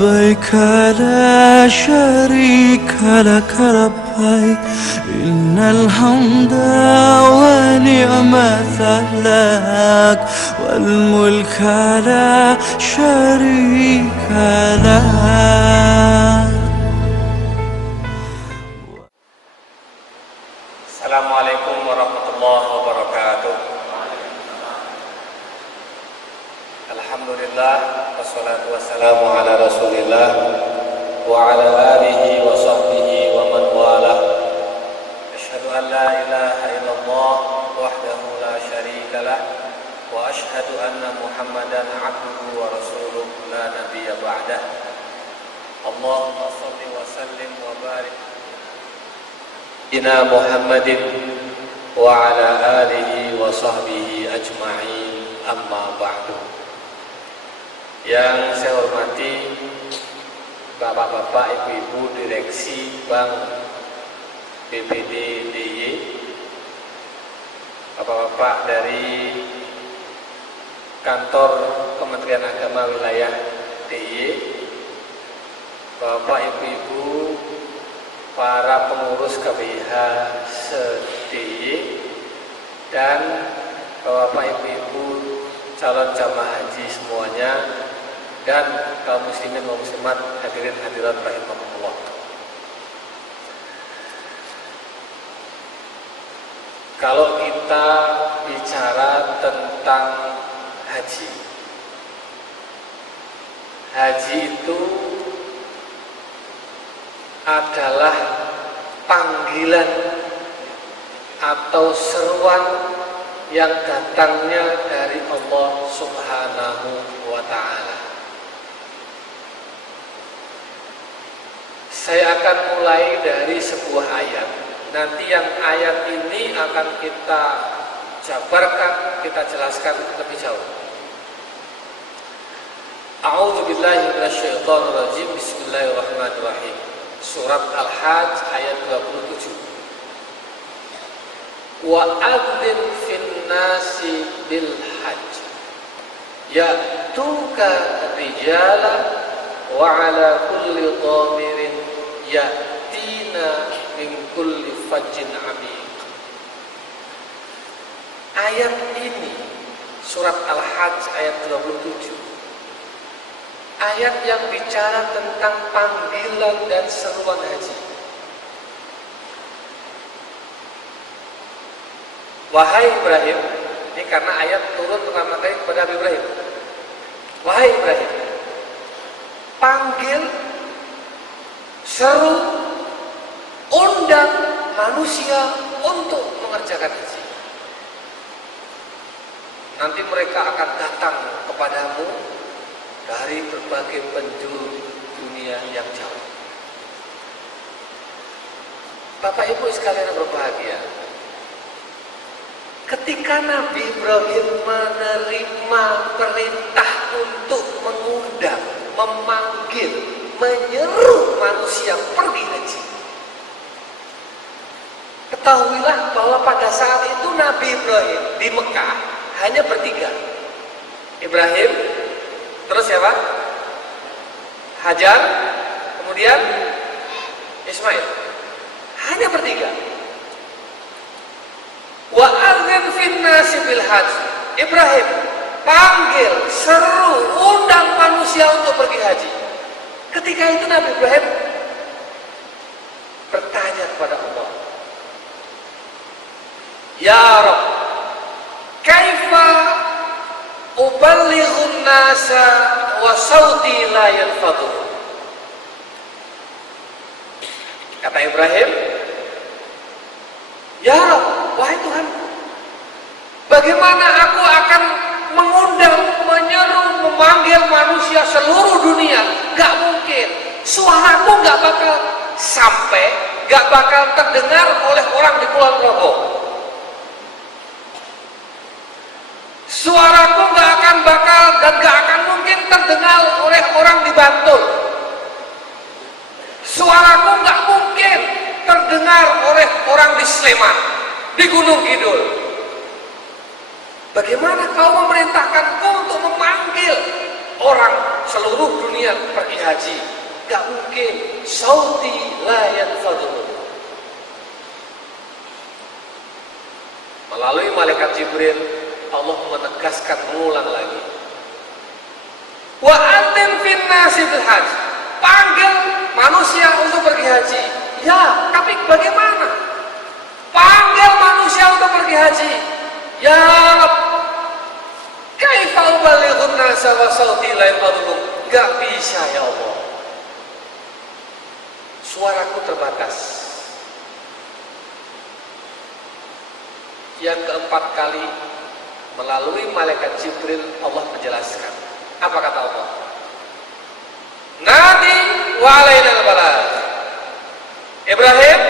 لبيك لا شريك لك لبيك إن الحمد ونعمة لك والملك لا شريك لك. Assalamualaikum warahmatullahi wabarakatuh. Alhamdulillah wassalatu wassalamu ala Rasulillah wa ala alihi wa sahbihi wa man walah. Asyhadu an la ilaha illallah wahdahu la syarika lah wa asyhadu anna Muhammadan abduhu wa rasuluh la nabiyya ba'dah. Allahumma shalli wa sallim wa barik Ina Muhammadin wa ala alihi wa sahbihi ajma'in, amma ba'du. Yang saya hormati Bapak-bapak, Ibu-ibu Direksi Bank BPD DIY, Bapak-bapak dari Kantor Kementerian Agama Wilayah DIY, Bapak, Ibu-ibu para pengurus KBIH se-DIY, dan Bapak, Ibu-ibu calon jamaah haji semuanya, dan kaum muslimin wa muslimat hadirin hadirat rahimahumullah. Kalau kita bicara tentang haji itu adalah panggilan atau seruan yang datangnya dari Allah Subhanahu wa Ta'ala. Saya akan mulai dari sebuah ayat. Nanti yang ayat ini akan kita jabarkan, kita jelaskan lebih jauh. A'udzu billahi minasyaitonir rajim. Bismillahirrahmanirrahim. Surat Al-Hajj ayat 27. Wa adzin fin nasi bil hajj ya'tuka rijala wa ala kulli dhamirin ya'tina min kulli fajjin amiq. Ayat ini surat Al-Hajj ayat 27, ayat yang bicara tentang panggilan dan seruan haji. Wahai Ibrahim, ini karena ayat turun pertama kali kepada Nabi Ibrahim. Wahai Ibrahim, panggil, seru, undang manusia untuk mengerjakan haji. Nanti mereka akan datang kepadamu dari berbagai penjuru dunia yang jauh. Bapak Ibu sekalian yang berbahagia, ketika Nabi Ibrahim menerima perintah untuk mengundang, memanggil, menyeru manusia pergi haji, ketahuilah bahwa pada saat itu Nabi Ibrahim di Mekah hanya bertiga. Ibrahim, terus siapa? Hajar, kemudian Ismail. Hanya bertiga. Wa adzin fin nasi bil hajj. Ibrahim, panggil, seru, undang manusia untuk pergi haji. Ketika itu Nabi Ibrahim bertanya kepada Allah, Ya Rabb, kaifa uballighun nasa wa sauti la yanfadhu. Kata Ibrahim, Ya Rabb, wahai Tuhanku, bagaimana aku akan mengundang, menyeru, memanggil manusia seluruh dunia? Gak mungkin. Suaraku gak bakal sampai, gak bakal terdengar oleh orang di Kulon Progo. Suaraku gak akan bakal dan gak akan mungkin terdengar oleh orang di Bantul. Suaraku gak mungkin terdengar oleh orang di Sleman, di Gunung Kidul. Bagaimana kau memerintahkanku untuk memanggil orang seluruh dunia pergi haji, gak mungkin. Sauti la yanfadhu. Melalui malaikat Jibril, Allah menegaskan, mengulang lagi. Wa antim fin nasi bil haji. Panggil manusia untuk pergi haji. Ya, tapi bagaimana? Panggil manusia untuk pergi haji. Ya Rabb, kaifa ubalighun nasa wa sauti la yanfadhu. Gak bisa ya Allah. Suaraku terbatas. Yang keempat kali, melalui malaikat Jibril, Allah menjelaskan. Apa kata Allah? Nadi wa alainal balagh. Ibrahim,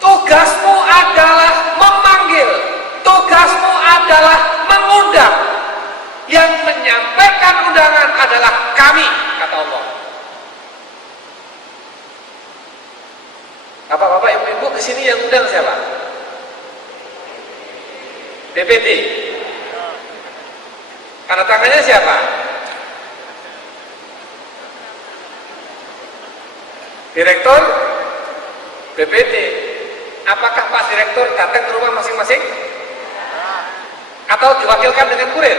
tugasmu adalah memanggil, tugasmu adalah mengundang. Yang menyampaikan undangan adalah kami, kata Allah. Bapak-bapak, ibu-ibu kesini yang undang siapa? DPD. Tanda tangannya siapa? Direktur BPD. Apakah Pak Direktur datang ke rumah masing-masing? Atau diwakilkan dengan kurir?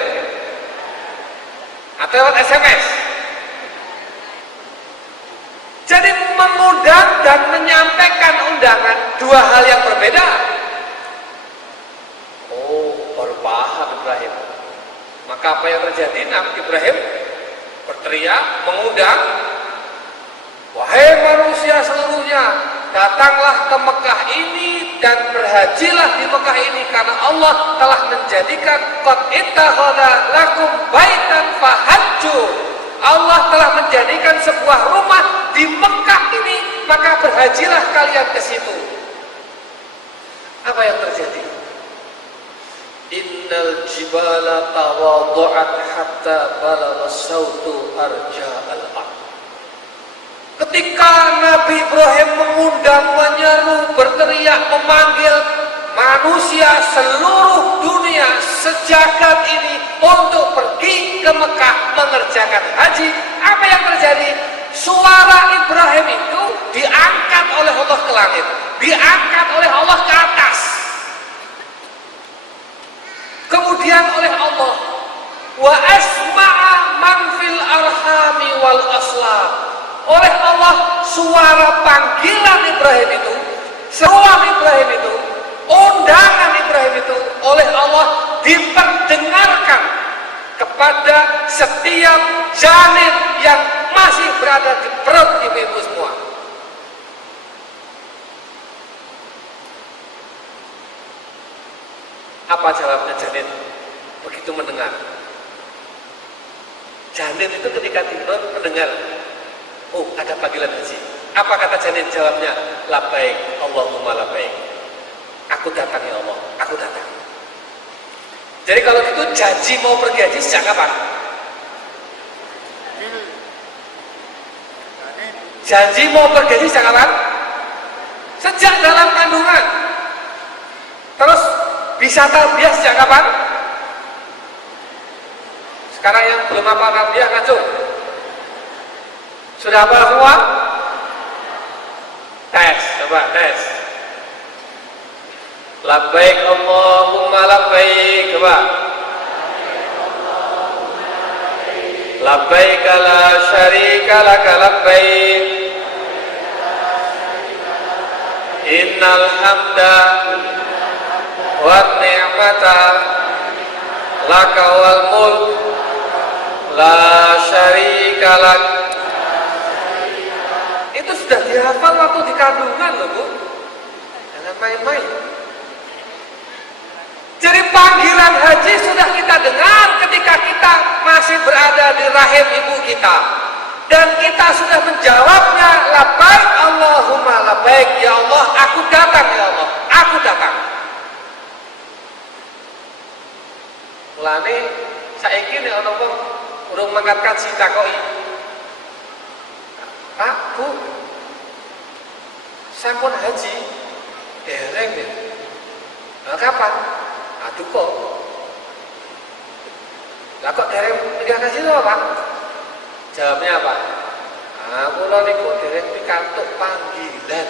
Atau lewat SMS? Jadi mengundang dan menyampaikan undangan dua hal yang berbeda. Oh, baru paham Ibrahim. Maka apa yang terjadi? Nabi Ibrahim berteriak, mengundang, wahai manusia seluruhnya, datanglah ke Mekah ini dan berhajilah di Mekah ini, karena Allah telah menjadikan qad ittakhadha lakum baitan fahajju. Allah telah menjadikan sebuah rumah di Mekah ini, maka berhajilah kalian ke situ. Apa yang terjadi? Innal jibala tawaddu'at hatta balagha sautu arja'al ardh. Ketika Nabi Ibrahim mengundang, menyeru, berteriak, memanggil manusia seluruh dunia sejagat ini untuk pergi ke Mekah mengerjakan haji, apa yang terjadi? Suara Ibrahim itu diangkat oleh Allah ke langit, diangkat oleh Allah ke atas. Kemudian oleh Allah, wa asma'a man fil arhami wal aslam. Oleh Allah, suara panggilan Ibrahim itu, seruan Ibrahim itu, undangan Ibrahim itu oleh Allah diperdengarkan kepada setiap janin yang masih berada di perut ibu-ibu semua. Apa jawabnya janin begitu mendengar? Janin itu ketika di perut mendengar, oh ada panggilan haji. Apa kata janin? Jawabnya, labbaik Allahumma labbaik. Aku datang ya Allah, aku datang. Jadi kalau gitu janji mau pergi haji sejak kapan? Janji mau pergi haji sejak kapan? Sejak dalam kandungan. Terus bisa tarbiyah sejak kapan? Sekarang yang belum apa tarbiyah ngacung. Sudah apa semua? Tes, coba tes. Labbaik Allahumma labbaik, coba. Labbaik la syarika laka labbaik. Innal hamda wa ni'mata laka wal mulk la syarika lak. Itu sudah dihafal waktu di kandungan loh Bu, jangan main-main. Jadi panggilan haji sudah kita dengar ketika kita masih berada di rahim ibu kita, dan kita sudah menjawabnya, labbaik Allahumma labbaik, ya Allah aku datang, ya Allah aku datang. Mulane saiki nek ana wong urung mangkat kaji takoki, Pak, Bu, sampun haji? Dereng ya. Nah, kapan? Aduh kok. Lah kok dereng pindah kaji to, Pak? Jawabnya apa? Nah, kula niku dereng pikantuk panggilan.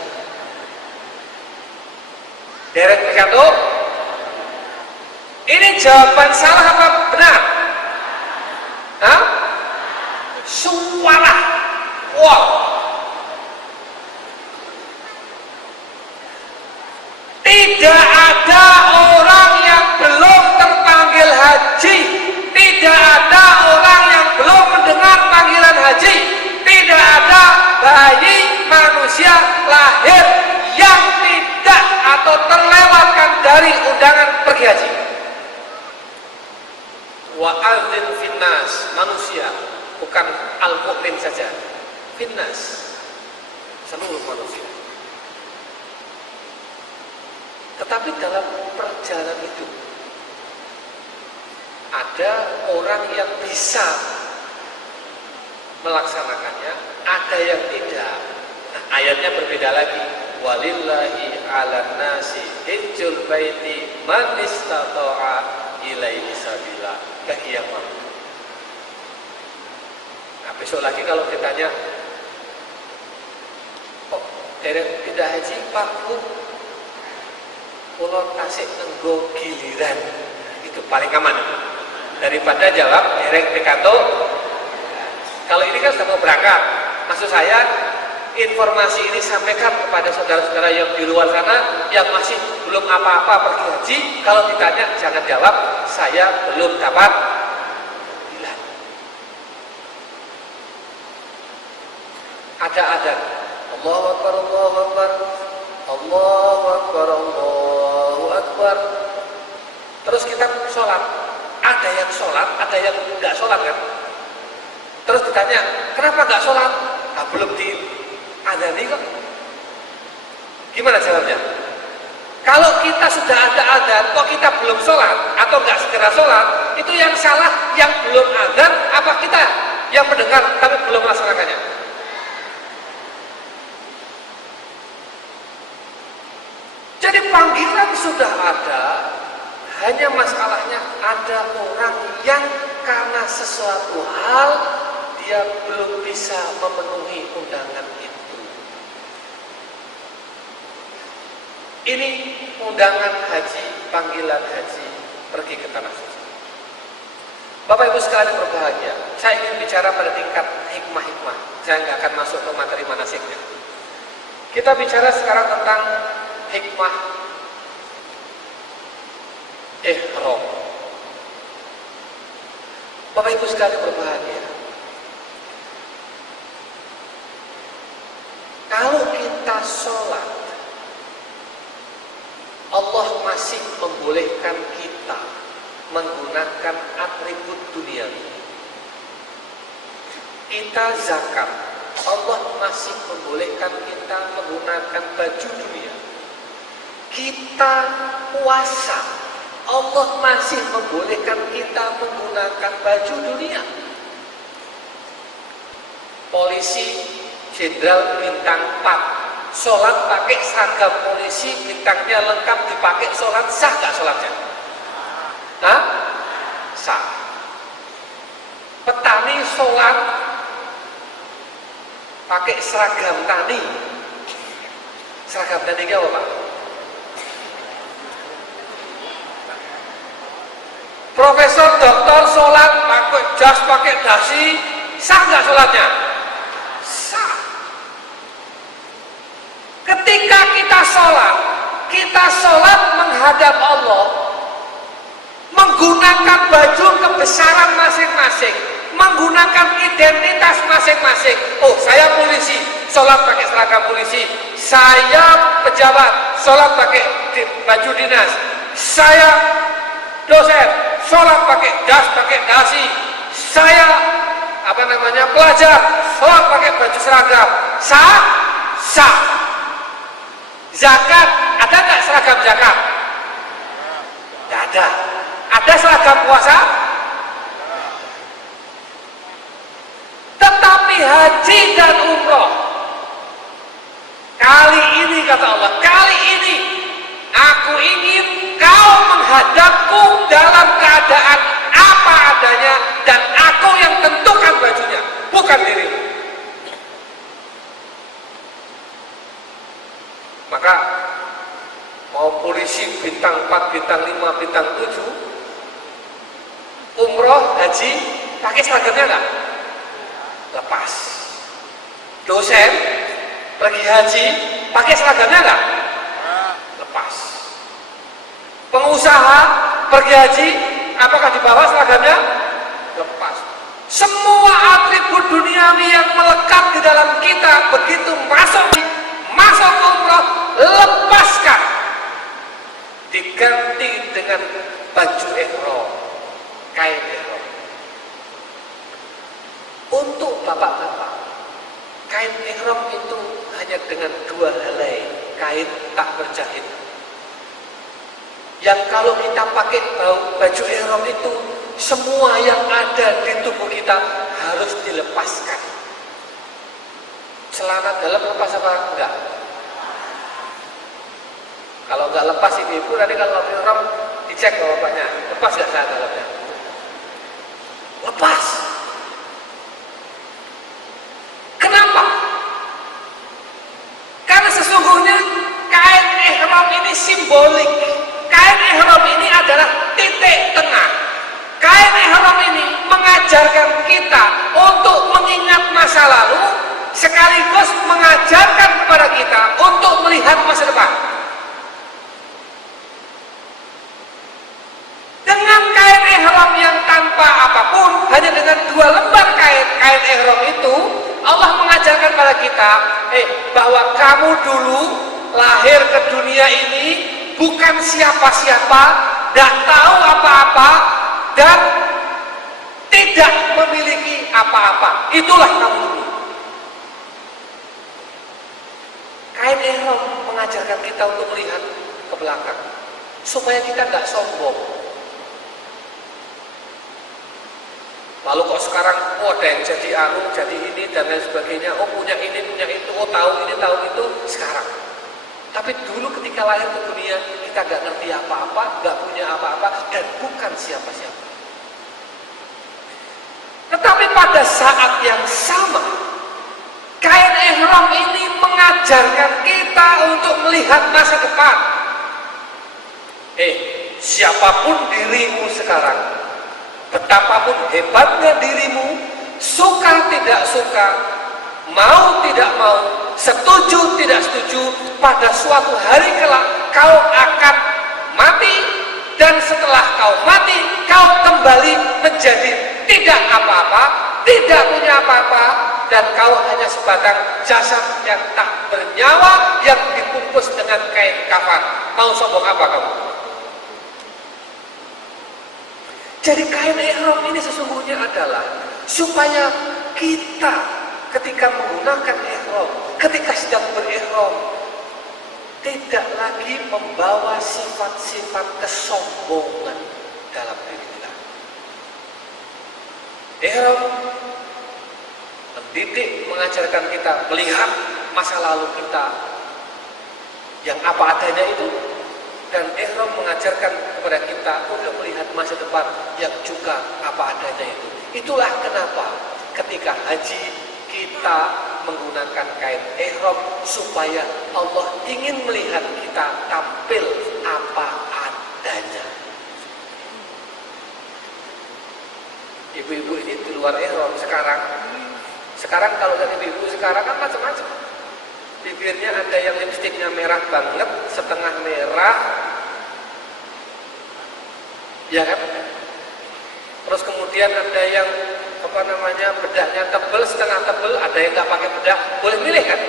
Dereng pikantuk. Ini jawaban salah apa benar? Hah? Salah. Wah. Tidak ada orang yang belum terpanggil haji. Tidak ada orang yang belum mendengar panggilan haji. Tidak ada bayi manusia lahir yang tidak atau terlewatkan dari undangan pergi haji. Wa adzin finnas, manusia, bukan al-mu'min saja. Finnas, seluruh manusia. Tetapi dalam perjalanan itu ada orang yang bisa melaksanakannya, ada yang tidak. Nah, ayatnya berbeda lagi. Walillahi 'alan nasi hijjul baiti man istata'a ilaihi sabila. Bagi yang mampu. Nah, besok lagi kalau ditanya, kok dereng pindah haji Pak Bu? Kula tasik nenggo giliran. Itu paling aman daripada jawab dereng pikantuk. Kalau ini kan sudah mau berangkat, maksud saya informasi ini sampaikan kepada saudara-saudara yang di luar sana yang masih belum apa-apa pergi haji. Kalau ditanya jangan jawab saya belum dapat bilang. Ada adzan, Allahu Akbar, Allahu Akbar, Allahu Akbar, Allahu Akbar. Terus kita sholat. Ada yang sholat, ada yang nggak sholat kan? Terus ditanya, kenapa nggak sholat? Nah, belum diadzani kok. Gimana jawabnya? Kalau kita sudah ada adzan, kok kita belum sholat atau nggak segera sholat, itu yang salah yang belum adzan apa kita yang mendengar tapi belum melaksanakannya? Jadi panggilan sudah ada, hanya masalahnya ada orang yang karena sesuatu hal dia belum bisa memenuhi undangan itu. Ini undangan haji, panggilan haji pergi ke tanah suci. Bapak Ibu sekalian berbahagia, saya ingin bicara pada tingkat hikmah-hikmah. Saya nggak akan masuk ke materi manasiknya. Kita bicara sekarang tentang hikmah ihram. Bapak Ibu sekalian berbahagia, kalau kita sholat, Allah masih membolehkan kita menggunakan atribut dunia. Kita zakat, Allah masih membolehkan kita menggunakan baju dunia. Kita puasa, Allah masih membolehkan kita menggunakan baju dunia. Polisi jenderal bintang 4 sholat pakai seragam polisi, bintangnya lengkap, dipakai sholat, sah gak sholatnya? Hah? Sah. Petani sholat pakai seragam tani. Seragam tani apa Pak? Profesor doktor sholat pakai jas, pakai dasi, sah nggak sholatnya? Sah. Ketika kita sholat menghadap Allah, menggunakan baju kebesaran masing-masing, menggunakan identitas masing-masing. Oh, saya polisi, sholat pakai seragam polisi. Saya pejabat, sholat pakai baju dinas. Saya dosen, sholat pakai jas, pakai dasi. Saya pelajar, sholat pakai baju seragam. Sah? Sah. Zakat, ada nggak seragam zakat? Tidak ada. Ada seragam puasa? Tetapi haji dan umroh, kali ini kata Allah, kali ini aku ingin kau menghadapku dalam keadaan apa adanya dan aku yang tentukan bajunya, bukan dirimu. Maka mau polisi bintang 4, bintang 5, bintang 7, umroh, haji, pakai seragamnya enggak? Lepas. Dosen pergi haji, pakai seragamnya enggak? Lepas. Pengusaha pergi haji, apakah dibawa seragamnya? Lepas. Semua atribut duniawi yang melekat di dalam kita begitu masuk ke umroh, lepaskan, diganti dengan baju ihram, kain ihram. Untuk bapak-bapak, kain ihram itu hanya dengan 2 helai kain tak berjahit, yang kalau kita pakai baju ihram itu semua yang ada di tubuh kita harus dilepaskan. Celana dalam lepas apa enggak? Kalau enggak lepas, ibu nanti kalau ihram dicek ke bapaknya, lepas enggak celana dalamnya? Lepas. Kenapa? Karena sesungguhnya kain ihram ini simbolik. Kain ihram ini adalah titik tengah. Kain ihram ini mengajarkan kita untuk mengingat masa lalu, sekaligus mengajarkan kepada kita untuk melihat masa depan. Dengan kain ihram yang tanpa apapun, hanya dengan 2 lembar kain ihram itu, Allah mengajarkan kepada kita, bahwa kamu dulu lahir ke dunia ini bukan siapa-siapa, tidak tahu apa-apa, dan tidak memiliki apa-apa. Itulah kamu dulu. Kain ihram mengajarkan kita untuk melihat ke belakang, supaya kita tidak sombong. Lalu kok sekarang, ada yang jadi jadi ini dan lain sebagainya, punya ini, punya itu, tahu ini, tahu itu, sekarang. Tapi dulu ketika lahir ke dunia, kita gak ngerti apa-apa, gak punya apa-apa, dan bukan siapa-siapa. Tetapi pada saat yang sama, kain ihram ini mengajarkan kita untuk melihat masa depan. Siapapun dirimu sekarang, betapapun hebatnya dirimu, suka tidak suka, mau tidak mau, setuju tidak setuju, pada suatu hari kelak kau akan mati, dan setelah kau mati kau kembali menjadi tidak apa-apa, tidak punya apa-apa, dan kau hanya sebatang jasad yang tak bernyawa yang dibungkus dengan kain kafan. Mau sombong apa kamu? Jadi kain ihram ini sesungguhnya adalah supaya kita ketika menggunakan ihram, ketika sedang berihram, tidak lagi membawa sifat-sifat kesombongan dalam diri kita. Ihram mendidik, mengajarkan kita melihat masa lalu kita yang apa adanya itu, dan ihram mengajarkan kepada kita untuk melihat masa depan yang juga apa adanya itu. Itulah kenapa ketika haji kita menggunakan kain ihram, supaya Allah ingin melihat kita tampil apa adanya. Ibu-ibu ini di luar ihram sekarang kalau lihat ibu-ibu sekarang kan macam-macam. Bibirnya ada yang lipstiknya merah banget, setengah merah, ya kan? Terus kemudian ada yang bedaknya tebel, setengah tebel, ada yang nggak pakai bedak, boleh milih kan?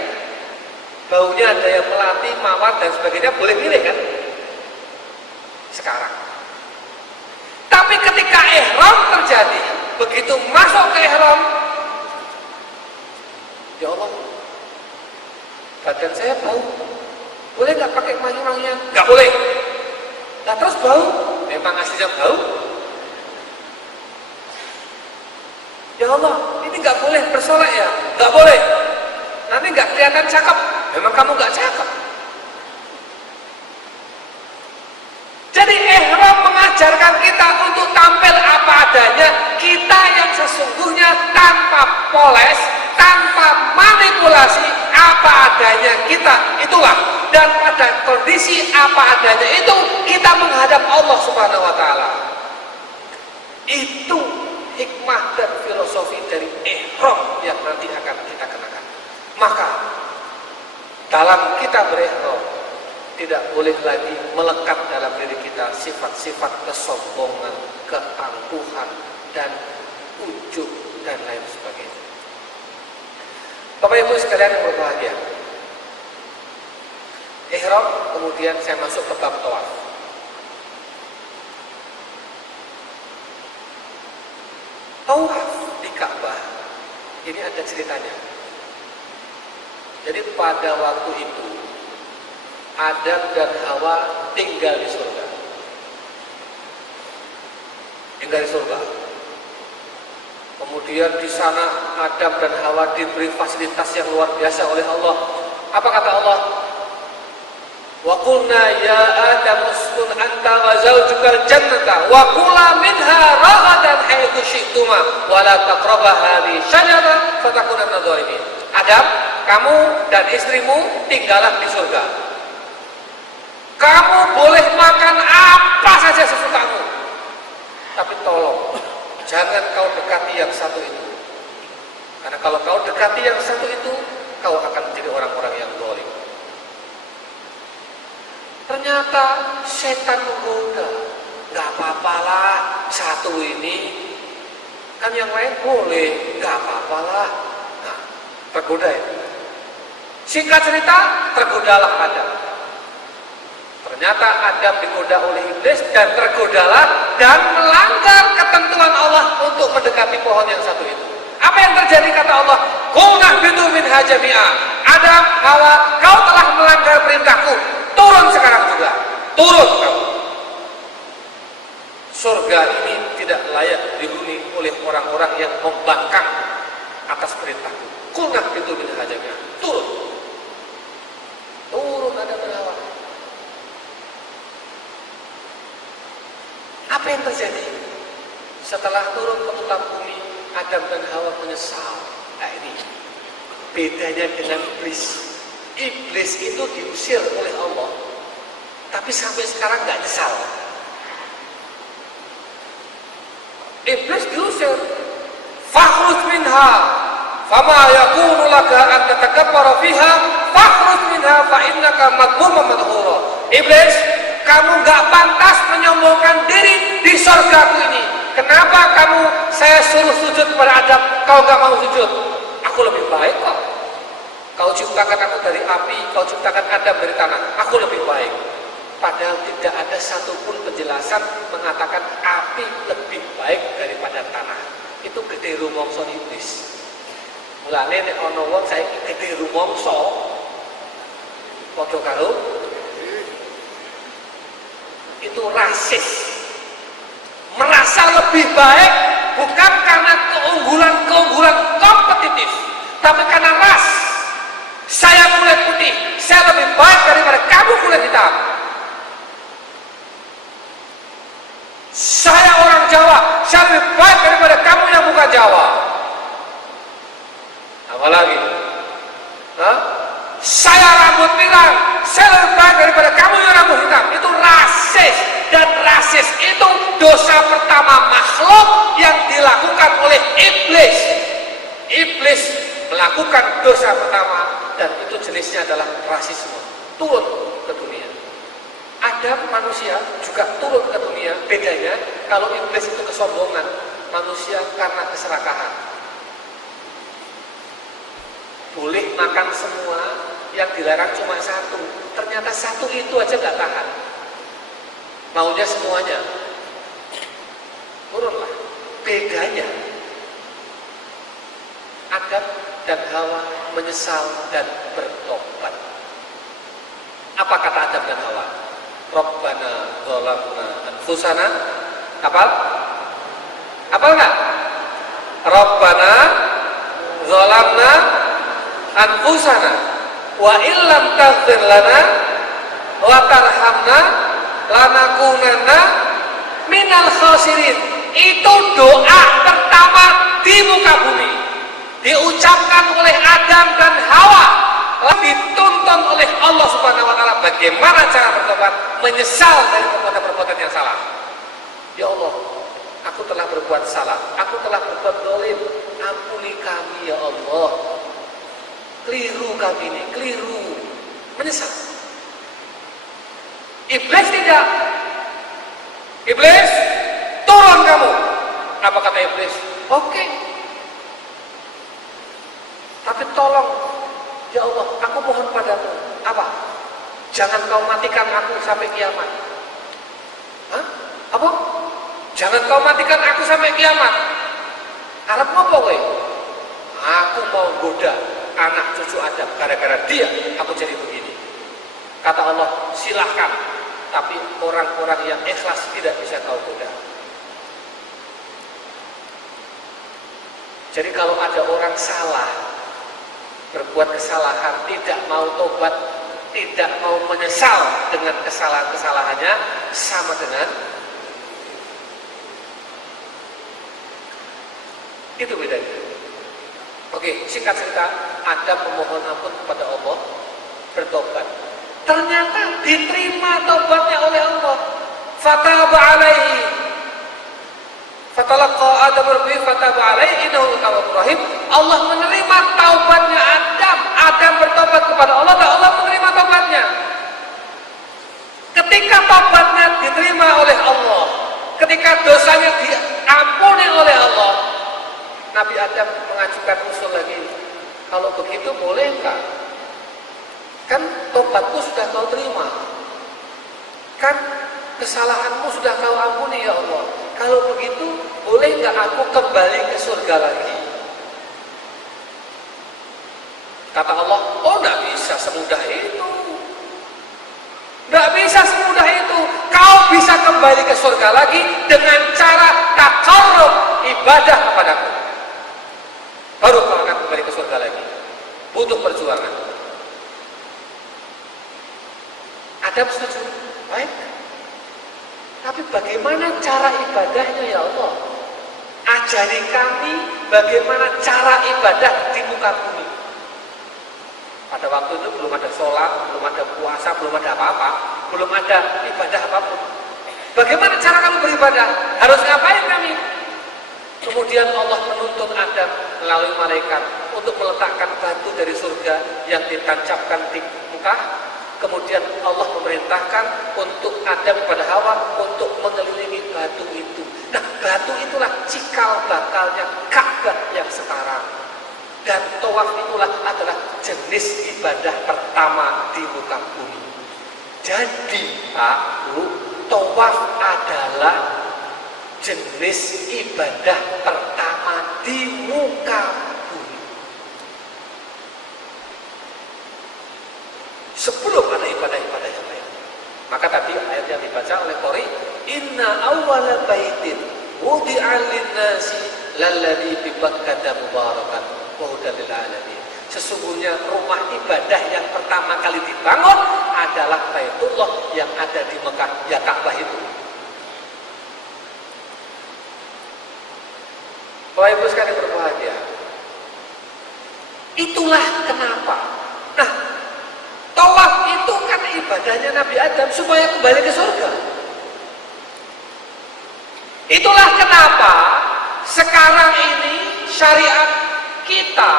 Baunya ada yang melati, mawar dan sebagainya, boleh milih kan? Sekarang. Tapi ketika ihram terjadi, begitu masuk ke ihram, ya Allah, badan saya bau, boleh nggak pakai wangi-wangian? Nggak boleh. Nah terus bau, memang aslinya bau. Ya Allah, ini nggak boleh bersolek ya? Nggak boleh. Nanti nggak kelihatan cakep. Memang kamu nggak cakep. Jadi ihram mengajarkan mengajarkan kita untuk tampil apa adanya, kita yang sesungguhnya tanpa poles, tanpa manipulasi, apa adanya kita itulah. Dan pada kondisi apa adanya itu kita menghadap Allah Subhanahu wa taala. Itu hikmah dan filosofi dari ihram yang nanti akan kita kenakan. Maka dalam kita berihram tidak boleh lagi melekat dalam diri kita sifat-sifat kesombongan, keangkuhan, dan ujub dan lain sebagainya. Bapak Ibu sekalian yang berbahagia, ihram, kemudian saya masuk ke bab tawaf. Tawaf di Ka'bah ini ada ceritanya. Jadi pada waktu itu Adam dan Hawa tinggal di surga. Tinggal di surga. Kemudian di sana Adam dan Hawa diberi fasilitas yang luar biasa oleh Allah. Apa kata Allah? Wa qulna ya Adam uskun anta wa zawjukal jannata wa kula minha ragadan haitsu syi'tuma wa la taqrabu hadhihi syajarah fatakunanna dzalimin. Adam, kamu dan istrimu tinggallah di surga. Kamu boleh makan apa saja sesukamu, tapi tolong jangan kau dekati yang satu itu. Karena kalau kau dekati yang satu itu, kau akan menjadi orang-orang yang zalim. Ternyata setan menggoda. Gak apa-apalah, satu ini kan yang lain boleh, gak apa-apalah. Nah, tergoda ya. Singkat cerita, tergodalah Adam. Ternyata Adam digoda oleh iblis dan tergodalah dan melanggar ketentuan Allah untuk mendekati pohon yang satu itu. Apa yang terjadi kata Allah? Qulna bidu minha jami'a. Adam, Hawa, kau telah melanggar perintahku. Turun sekarang juga. Turun kamu. Surga ini tidak layak dihuni oleh orang-orang yang membangkang atas perintahku. Qulna bidu minha jami'a. Turun. Turun Adam dan Hawa. Apa yang terjadi? Setelah turun ke muka bumi, Adam dan Hawa menyesal. Nah ini bedanya dengan iblis. Iblis itu diusir oleh Allah, tapi sampai sekarang nggak nyesal. Iblis diusir. Fakhruj minha, fama yakunu laka an tatakabbara fiha, fakhruj minha fa innaka madhmumun madhura. Iblis, kamu nggak pantas menyombongkan diri di surgaku ini. Kenapa kamu saya suruh sujud kepada Adam, kau nggak mau sujud? Aku lebih baik kok. Kau ciptakan aku dari api, kau ciptakan Adam dari tanah. Aku lebih baik. Padahal tidak ada satupun penjelasan mengatakan api lebih baik daripada tanah. Itu gede rumongso iblis. Mulane nek ana wong saiki gede rumongso padha karo itu rasis, merasa lebih baik bukan karena keunggulan kompetitif, tapi karena ras. Saya kulit putih, saya lebih baik daripada kamu kulit hitam. Saya orang Jawa, saya lebih baik daripada kamu yang bukan Jawa. Apa lagi? Hah? Saya rambut pirang, saya lebih baik daripada kamu yang rambut hitam. Itu rasis, dan rasis itu dosa pertama makhluk yang dilakukan oleh iblis. Iblis melakukan dosa pertama, dan itu jenisnya adalah rasisme. Turun ke dunia. Adam manusia juga turun ke dunia. Bedanya kalau iblis itu kesombongan, manusia karena keserakahan. Boleh makan semua, yang dilarang cuma satu. Ternyata satu itu aja nggak tahan, maunya semuanya. Turunlah. Bedanya Adam dan Hawa menyesal dan bertobat. Apa kata Adam dan Hawa? Rabbana dzalamna anfusana. Hafal? Hafal nggak? Rabbana dzalamna anfusana wa illam taghfir lana wa tarhamna lanakunanna minal khasirin. Itu doa pertama di muka bumi, diucapkan oleh Adam dan Hawa, lalu dituntun oleh Allah Subhanahu wa taala bagaimana cara bertobat, menyesal dari perbuatan-perbuatan yang salah. Ya Allah, aku telah berbuat salah, aku telah berbuat zalim, ampuni kami ya Allah. Keliru kami ini, keliru. Menyesal. Iblis tidak. Iblis, turun kamu. Apa kata iblis? Oke. Tapi tolong, ya Allah, aku mohon padamu. Apa? Jangan kau matikan aku sampai kiamat. Hah? Apa? Jangan kau matikan aku sampai kiamat. Arab apa kowe? Aku mau goda anak cucu Adam, gara-gara dia aku jadi begini. Kata Allah, silahkan, tapi orang-orang yang ikhlas tidak bisa kau goda. Jadi kalau ada orang salah, berbuat kesalahan, tidak mau tobat, tidak mau menyesal dengan kesalahan-kesalahannya, sama dengan itu bedanya. Oke, singkat cerita, Adam memohon ampun kepada Allah, bertobat. Ternyata diterima tobatnya oleh Allah. Fataba alaihi. Fatalaqa Adam rabbi fataba alaihi innahu tawwabur rahim. Allah menerima taubatnya Adam. Adam bertobat kepada Allah dan Allah menerima taubatnya. Ketika taubatnya diterima oleh Allah, ketika dosanya diampuni oleh Allah, Nabi Adam mengajukan usul lagi. Kalau begitu boleh enggak? Kan tobatku sudah kau terima. Kan kesalahanmu sudah kau ampuni ya Allah. Kalau begitu boleh enggak aku kembali ke surga lagi? Kata Allah, oh enggak bisa semudah itu. Enggak bisa semudah itu. Kau bisa kembali ke surga lagi dengan cara taqarrub, ibadah kepadaku. Baru kau akan kembali ke surga lagi. Butuh perjuangan. Adam setuju. Baik. Tapi bagaimana cara ibadahnya ya Allah? Ajari kami bagaimana cara ibadah di muka bumi. Pada waktu itu belum ada sholat, belum ada puasa, belum ada apa-apa, belum ada ibadah apapun. Bagaimana cara kamu beribadah? Harus ngapain kami? Kemudian Allah menuntun Adam melalui malaikat untuk meletakkan batu dari surga yang ditancapkan di muka. Kemudian Allah memerintahkan untuk Adam kepada Hawa untuk mengelilingi batu itu. Nah, batu itulah cikal bakalnya Ka'bah yang sekarang. Dan tawaf itulah adalah jenis ibadah pertama di muka bumi. Jadi, Pak, Bu, tawaf adalah jenis ibadah pertama di muka bumi. Sebelum ada ibadah-ibadah yang lain. Maka tadi ayat yang dibaca oleh Qori, inna awwala baitin wudi'a lin-nasi lalladzi bi Bakkah mubarakan wa hudan lil alamin. Sesungguhnya rumah ibadah yang pertama kali dibangun adalah Baitullah yang ada di Mekah, ya Ka'bah itu. Bapak Ibu sekalian berbahagia. Itulah kenapa. Nah, tawaf itu kan ibadahnya Nabi Adam supaya kembali ke surga. Itulah kenapa sekarang ini syariat kita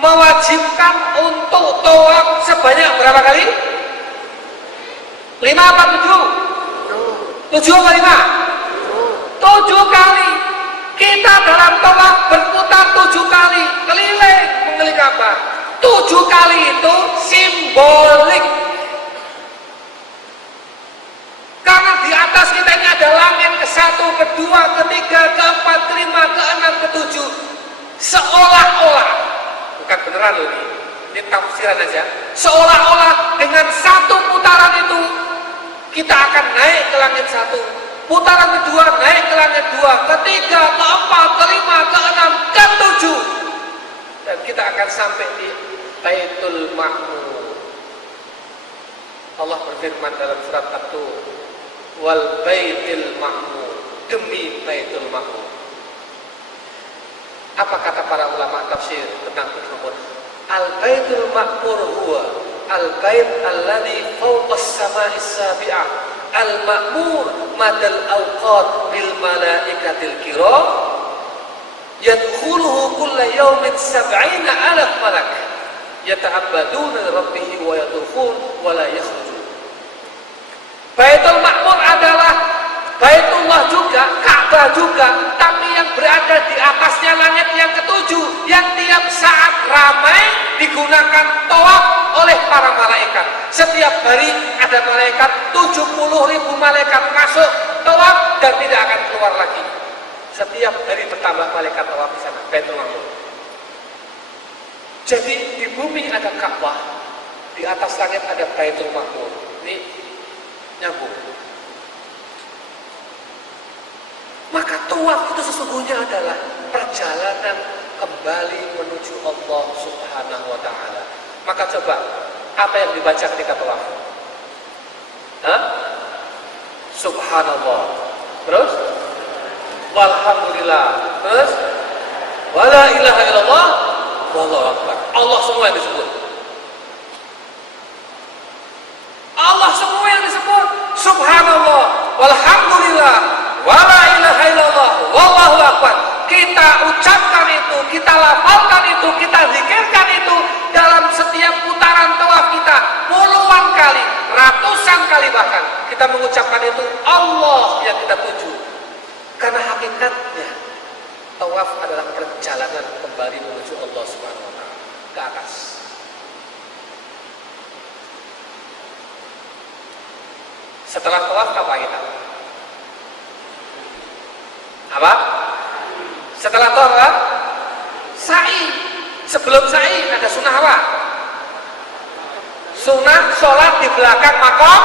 mewajibkan untuk tawaf sebanyak berapa kali? 5 apa 7? 7 apa 5? 7 kali. Kita dalam tawaf berputar 7 kali, keliling mengelilingi Ka'bah. 7 kali itu simbolik. Karena di atas kita ini ada langit ke-1, ke-2, ke-3, ke-4, ke-5, ke-6, ke-7. Seolah-olah, bukan beneran loh ini tafsiran aja. Seolah-olah dengan satu putaran itu kita akan naik ke langit 1. Putaran kedua naik ke langit 2, ketiga, keempat, kelima, keenam, ke-7. Dan kita akan sampai di Baitul Ma'mur. Allah berfirman dalam surat At-Tur, wal baitil ma'mur, demi Baitul Ma'mur. Apa kata para ulama tafsir tentang Baitul Ma'mur? Al Baitul Ma'mur huwa al bait alladhi fawqa as-sama'is sabi'ah, al ma'mur madal awqat bil malaikatil kiram yadkhuluhu kulla yawmin 70,000 malak yata'abbaduna rabbihi wa yadkhulun wa la yakhrujun. Baitul Ma'mur adalah Baitullah juga, Ka'bah juga, tapi yang berada di atasnya langit yang ketujuh, yang tiap saat ramai digunakan tawaf oleh para malaikat. Setiap hari ada malaikat, 70.000 malaikat masuk tawaf dan tidak akan keluar lagi. Setiap hari bertambah malaikat tawaf di sana, Baitul Ma'mur. Jadi di bumi ada Ka'bah, di atas langit ada Baitul Ma'mur. Ini nyambung. Maka tawaf itu sesungguhnya adalah perjalanan kembali menuju Allah Subhanahu wa Ta'ala. Maka coba, apa yang dibaca ketika tawaf? Subhanallah. Terus? Walhamdulillah. Terus? Wala ilaha illallah. Wallahu akbar. Allah semua yang disebut. Allah semua yang disebut. Subhanallah. Walhamdulillah. Wala ilaha illallah, wallahu akbar. Kita ucapkan itu, kita lafalkan itu, kita zikirkan itu dalam setiap putaran tawaf kita puluhan kali, ratusan kali bahkan kita mengucapkan itu Allah yang kita tuju. Karena hakikatnya tawaf adalah perjalanan kembali menuju Allah Subhanahu wa Ta'ala ke atas. Setelah tawaf apa kita? Apa? Setelah tawaf apa? Sa'i. Sebelum sa'i ada sunnah apa? Sunnah sholat di belakang makom.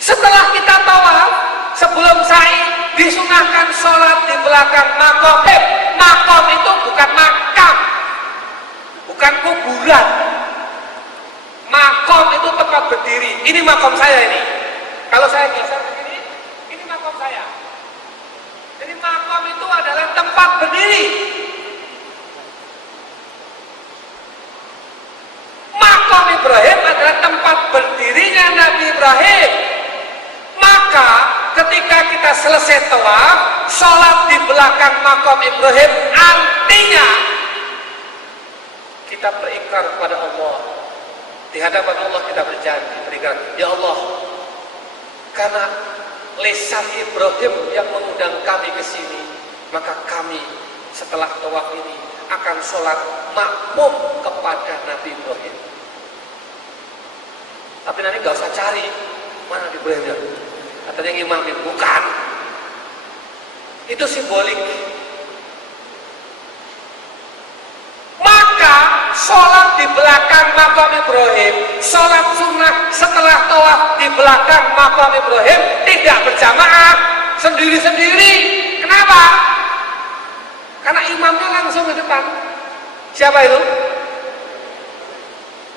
Setelah kita tawaf, sebelum sa'i disunahkan sholat di belakang makom. Makom itu bukan makam, bukan kuburan. Makom itu tempat berdiri. Ini makom saya ini. Kalau saya geser ke sini, ini makom saya. Jadi makom itu adalah tempat berdiri. Makom Ibrahim adalah tempat berdirinya Nabi Ibrahim. Maka ketika kita selesai tawaf, sholat di belakang makom Ibrahim, artinya kita berikrar kepada Allah. Di hadapan Allah kita berjanji, berikrar, ya Allah, karena lisan Ibrahim yang mengundang kami ke sini, maka kami setelah tawaf ini akan sholat makmum kepada Nabi Ibrahim. Tapi nanti nggak usah cari mana Nabi Ibrahimnya, katanya ngimamin, bukan. Itu simbolik. Maka sholat di belakang makam Ibrahim, sholat sunnah setelah tawaf di belakang makam Ibrahim tidak berjamaah, sendiri-sendiri. Kenapa? Karena imamnya langsung di depan. Siapa itu?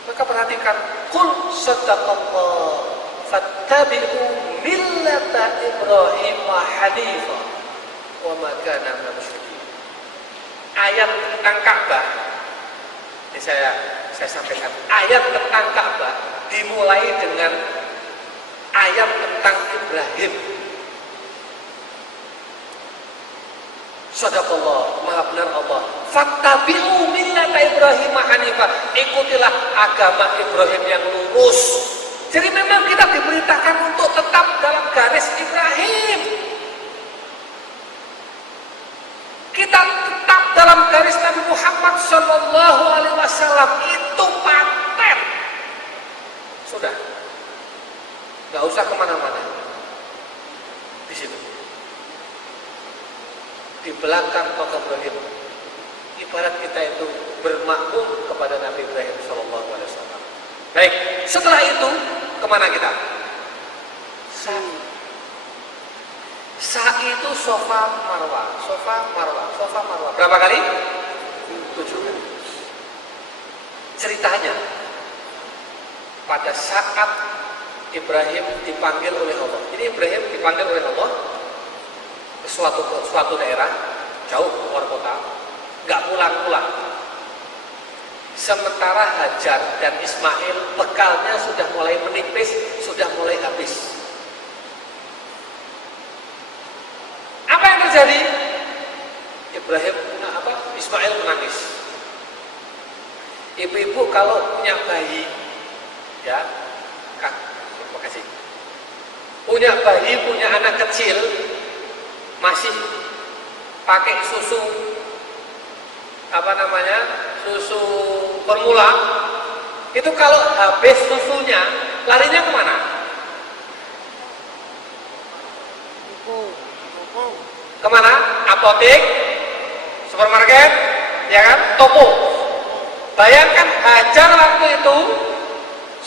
Maka perhatikan, qul sadaqallah fattabi'u millata Ibrahim hanifa wa ma kana minal musyrikin. Ayat tentang Ka'bah ini saya sampaikan. Ayat tentang Ka'bah dimulai dengan ayat tentang Ibrahim. Sadaqallah, maha benar Allah. Fattabi'u millata Ibrahim hanifah. Ikutilah agama Ibrahim yang lurus. Jadi memang kita diberitakan untuk tetap dalam garis Ibrahim. Kita tetap dalam garis Nabi Muhammad Sallallahu Alaihi Wasallam, itu paten. Sudah, nggak usah kemana-mana. Di situ, di belakang makam Ibrahim, ibarat kita itu bermakmum kepada Nabi Ibrahim Sallallahu Alaihi Wasallam. Baik, setelah itu kemana kita? Sa'i. Sa'i itu sofa marwah, sofa marwah, sofa marwah. Berapa kali? 7 kali. Ceritanya, pada saat Ibrahim dipanggil oleh Allah. Ini Ibrahim dipanggil oleh Allah ke suatu daerah jauh luar kota, nggak pulang-pulang. Sementara Hajar dan Ismail bekalnya sudah mulai menipis, sudah mulai habis. Apa yang terjadi? Ismail menangis. Ibu-ibu kalau punya bayi, ya, terima kasih. Punya bayi, punya anak kecil, masih pakai susu, susu formula, itu kalau habis susunya, larinya kemana? Kemana? Apotek, supermarket, ya kan? Toko. Bayangkan Hajar waktu itu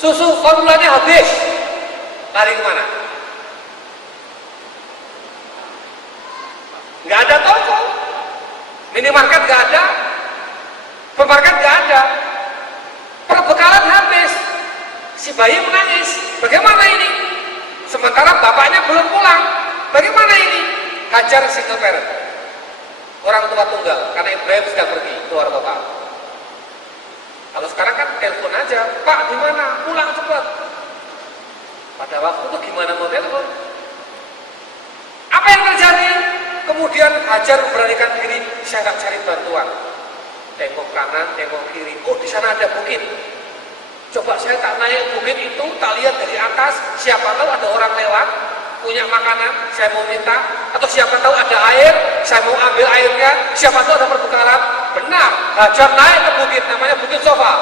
susu formulanya habis, lari kemana? Nggak ada toko, minimarket nggak ada, supermarket nggak ada, perbekalan habis. Si bayi menangis, bagaimana ini? Sementara bapaknya belum pulang, bagaimana ini? Hajar single parent, orang tua tunggal, karena Ibrahim sudah pergi keluar kota. Kalau sekarang kan telepon aja, Pak di mana? Pulang cepat. Pada waktu itu gimana mau telepon? Apa yang terjadi? Kemudian Hajar memberanikan diri, saya nggak cari bantuan. Tengok kanan, tengok kiri. Oh, di sana ada bukit. Coba saya tak naik bukit itu, tak lihat dari atas. Siapa tahu ada orang lewat, punya makanan, saya mau minta. Atau siapa tahu ada air, saya mau ambil airnya. Siapa tahu ada perbekalan. Benar, Hajar naik ke bukit, namanya Bukit Sofa.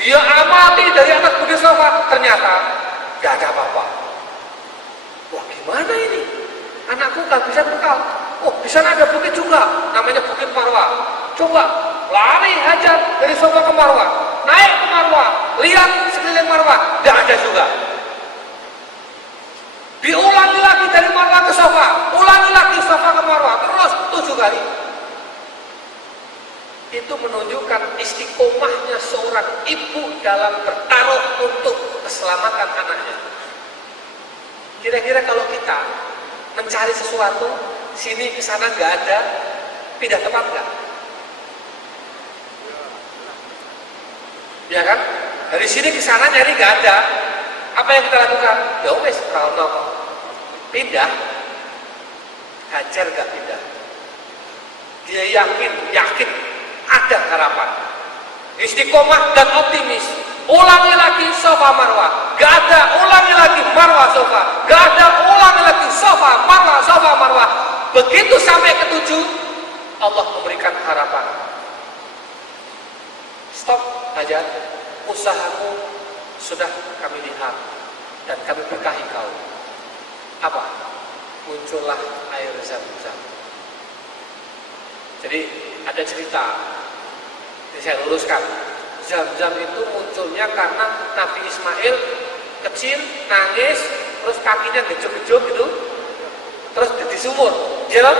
Dia amati dari atas Bukit Sofa, ternyata nggak ada apa-apa. Wah, gimana ini? Anakku kehabisan bekal. Oh, di sana ada bukit juga, namanya Bukit Marwah. Coba lari Hajar dari Sofa ke Marwah, naik ke Marwah, lihat sekeliling Marwah, nggak ada juga. Diulangi lagi dari Marwah ke Sofa, ulangi lagi Sofa ke Marwah, terus 7 kali. Itu menunjukkan istiqomahnya seorang ibu dalam bertaruh untuk keselamatan anaknya. Kira-kira kalau kita mencari sesuatu, sini ke sana nggak ada, pindah tempat nggak? Ya kan? Dari sini ke sana nyari nggak ada, apa yang kita lakukan? Ya wes, kalau pindah. Hajar nggak pindah. Dia yakin ada harapan, istiqomah dan optimis. Ulangi lagi Sofa Marwah, gak ada. Ulangi lagi Marwah Sofa, gak ada. Ulangi lagi Sofa Marwah. Begitu sampai ke 7, Allah memberikan harapan. Stop Hajar, usahamu sudah kami lihat dan kami berkahi kau. Apa? Muncullah air Zam-Zam. Jadi ada cerita, ini saya luruskan. Zam-Zam itu munculnya karena Nabi Ismail kecil, nangis, terus kakinya gejok-gejok gitu, terus di sumur. Ya,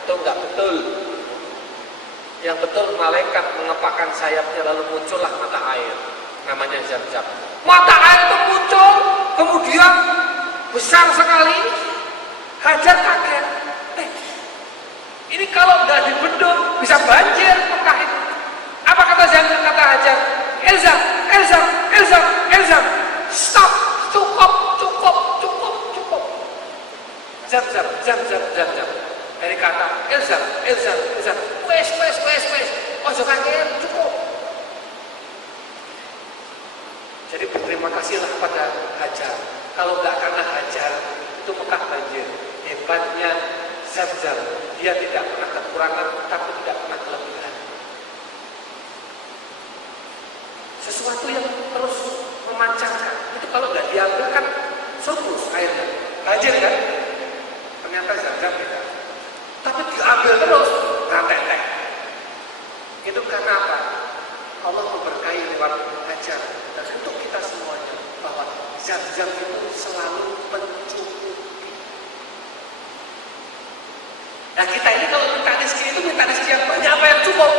itu enggak betul. Yang betul, malaikat mengepakkan sayapnya lalu muncullah mata air, namanya Zam-Zam. Mata air itu muncul, kemudian besar sekali. Hajar kaget. Ini kalau nggak dibendung bisa banjir Mekah itu. Apa kata Hajar? Elza, stop, cukup. Zam. Dari kata Elza, wes, ojo kaget, cukup. Jadi berterima kasihlah pada Hajar. Kalau nggak karena Hajar, itu Mekah banjir. Hebatnya Zam-Zam, dia tidak pernah kekurangan, tapi tidak pernah kelebihan. Sesuatu yang terus memancarkan, itu kalau nggak diambil kan surplus airnya, banjir kan? Ternyata Zam-Zam tidak. Tapi diambil terus, rantai. Itu karena apa? Allah memberkahi lewat Hajar. Dan untuk kita semuanya, bahwa Zam-Zam itu selalu mencukupi. Nah, kita ini kalau minta rezeki itu minta rezeki yang banyak apa yang cukup?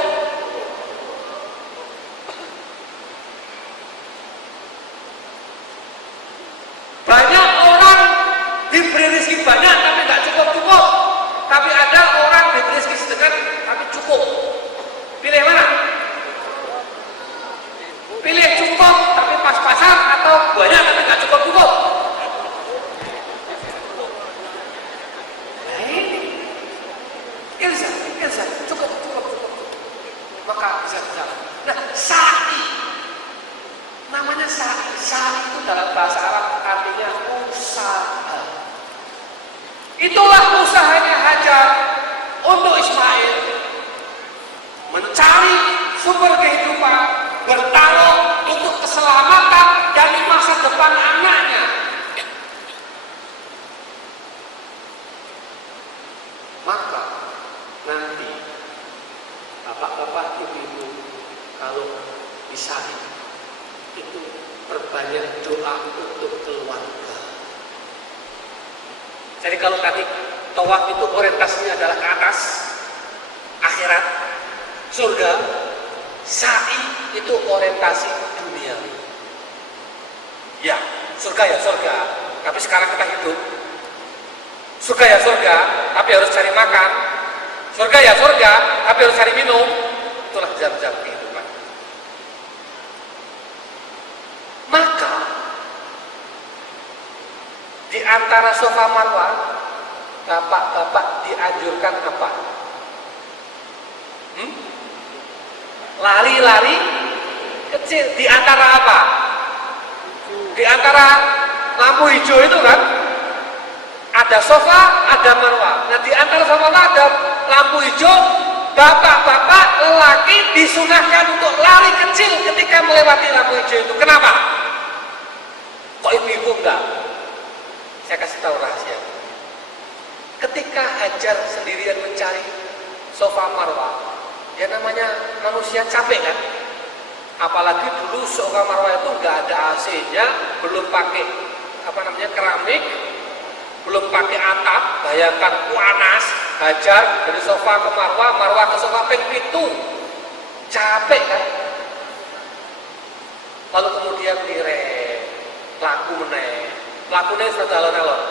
sa'i. Namanya sa'i. Sa'i itu dalam bahasa Arab artinya usaha. Itulah usahanya Hajar untuk Ismail mencari sumber kehidupan, bertaruh untuk keselamatan dan masa depan anaknya. Maka nanti bapak-bapak, ibu-ibu, kalau bisa itu perbanyak doa untuk keluarga. Jadi kalau tadi tawaf itu orientasinya adalah ke atas, akhirat, surga, sa'i itu orientasi dunia. Ya, surga ya surga, tapi sekarang kita hidup. Surga ya surga, tapi harus cari makan. Surga ya surga, tapi harus cari minum. Itulah jam-jam kehidupan. Maka di antara Safa Marwah, bapak-bapak dianjurkan apa? Lari-lari kecil. Di antara apa? Di antara lampu hijau itu kan ada Safa, ada Marwah. Nah, di antara Safa ada lampu hijau. Bapak-bapak lelaki disunahkan untuk lari kecil ketika melewati lampu hijau itu. Kenapa? Kok ibu-ibu enggak? Saya kasih tahu rahasia. Ketika Hajar sendirian mencari Safa Marwah, ya namanya manusia capek kan? Apalagi dulu Safa Marwah itu nggak ada AC-nya, belum pakai keramik, belum pakai atap. Bayangkan panas, Hajar dari Safa ke Marwah, Marwah ke Safa ping 7. Capek kan? Lalu kemudian direk, laku sudah alon-alon,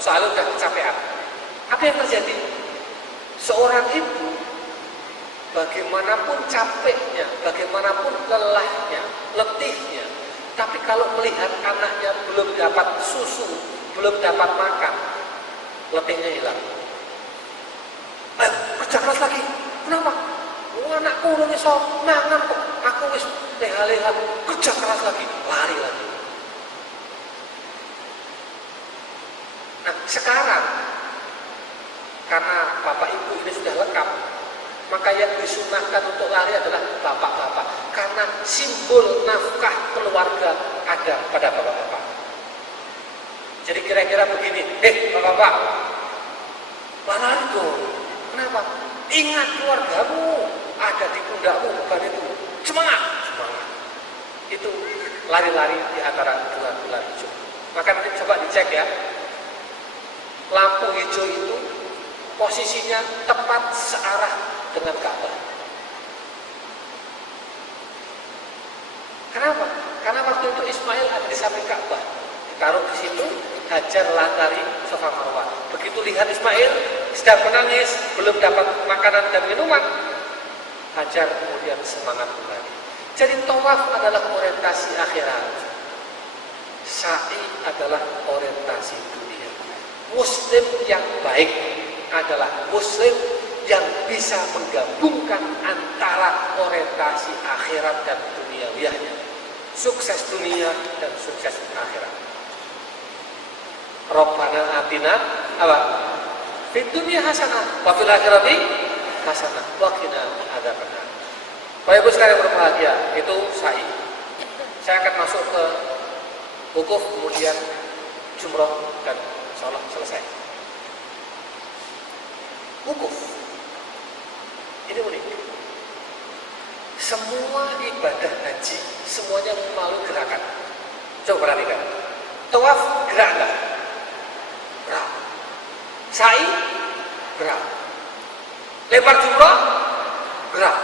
soalnya udah kecapean. Apa yang terjadi? Seorang ibu, bagaimanapun capeknya, bagaimanapun lelahnya, letihnya, tapi kalau melihat anaknya belum dapat susu, belum dapat makan, letihnya hilang. Kerja keras lagi. Kenapa? Anakku udah iso mangan kok. Aku wis leha-leha, kerja keras lagi, lari lagi. Nah, sekarang karena bapak ibu ini sudah lengkap, maka yang disunahkan untuk lari adalah bapak-bapak, karena simbol nafkah keluarga ada pada bapak-bapak. Jadi kira-kira begini, bapak-bapak, lari dong. Kenapa? Ingat keluargamu ada di pundakmu, bukan itu. Semangat. Itu lari-lari di antara dua bulan hijau. Maka nanti coba dicek ya. Lampu hijau itu posisinya tepat searah dengan Ka'bah. Kenapa? Karena waktu itu Ismail ada di samping Ka'bah. Ditaruh di situ, Hajar lari Safa Marwah. Begitu lihat Ismail sedang menangis, belum dapat makanan dan minuman, Hajar kemudian semangat kembali. Jadi tawaf adalah orientasi akhirat, sa'i adalah orientasi dunia. Muslim yang baik adalah Muslim yang bisa menggabungkan antara orientasi akhirat dan duniawiyahnya, sukses dunia dan sukses akhirat. Rabbana atina apa? Fid dunya hasanah wa fil akhirati hasanah wa qina adzabannar. Bapak Ibu sekalian berbahagia, itu sa'i. Saya akan masuk ke wukuf, kemudian jumroh, dan insyaallah selesai. Wukuf ini unik. Semua ibadah haji semuanya melalui gerakan. Coba perhatikan. Tawaf gerak enggak? Gerak. Sa'i gerak. Lempar jumroh gerak.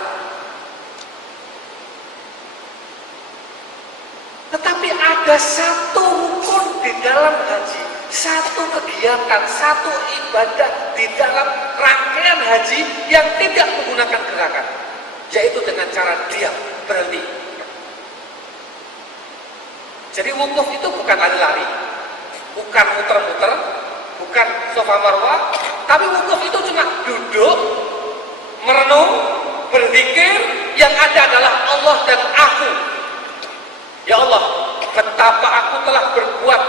Tetapi ada satu rukun di dalam haji, satu kegiatan, satu ibadah di dalam rangkaian haji yang tidak menggunakan gerakan, yaitu dengan cara diam, berhenti. Jadi wukuf itu bukan lari-lari, bukan muter-muter, bukan Safa Marwah, tapi wukuf itu cuma duduk, merenung, berzikir, Yang ada adalah Allah dan aku. Ya Allah, betapa aku telah berbuat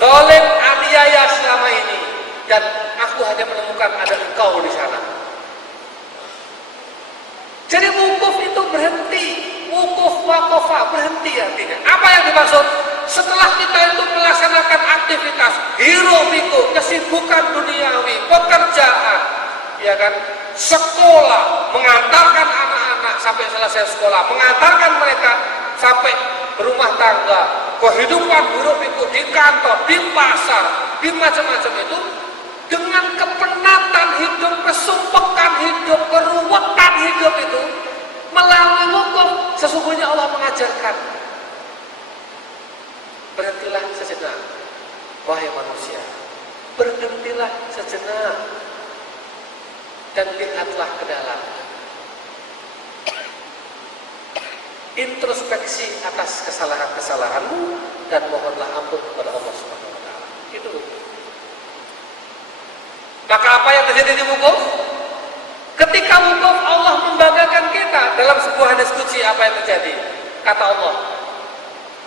zalim, aniaya selama ini, dan aku hanya menemukan ada Engkau di sana. Jadi wukuf itu berhenti, wukuf wakofa berhenti artinya. Apa yang dimaksud? Setelah kita itu melaksanakan aktivitas hiruk pikuk, kesibukan duniawi, pekerjaan, ya kan, sekolah, mengantarkan anak-anak sampai selesai sekolah, mengantarkan mereka sampai berumah tangga, kehidupan hiruk pikuk di kantor, di pasar, di macam-macam itu, dengan kepenatan hidup, kesumpekan hidup, keruwetan hidup itu, melalui wukuf, sesungguhnya Allah mengajarkan, berhentilah sejenak, wahai manusia, berhentilah sejenak, dan lihatlah ke dalam. Introspeksi atas kesalahan-kesalahanmu dan mohonlah ampun kepada Allah Subhanahu wa taala. Itu. Maka apa yang terjadi di wukuf? Ketika wukuf, Allah membanggakan kita dalam sebuah diskusi. Apa yang terjadi? Kata Allah,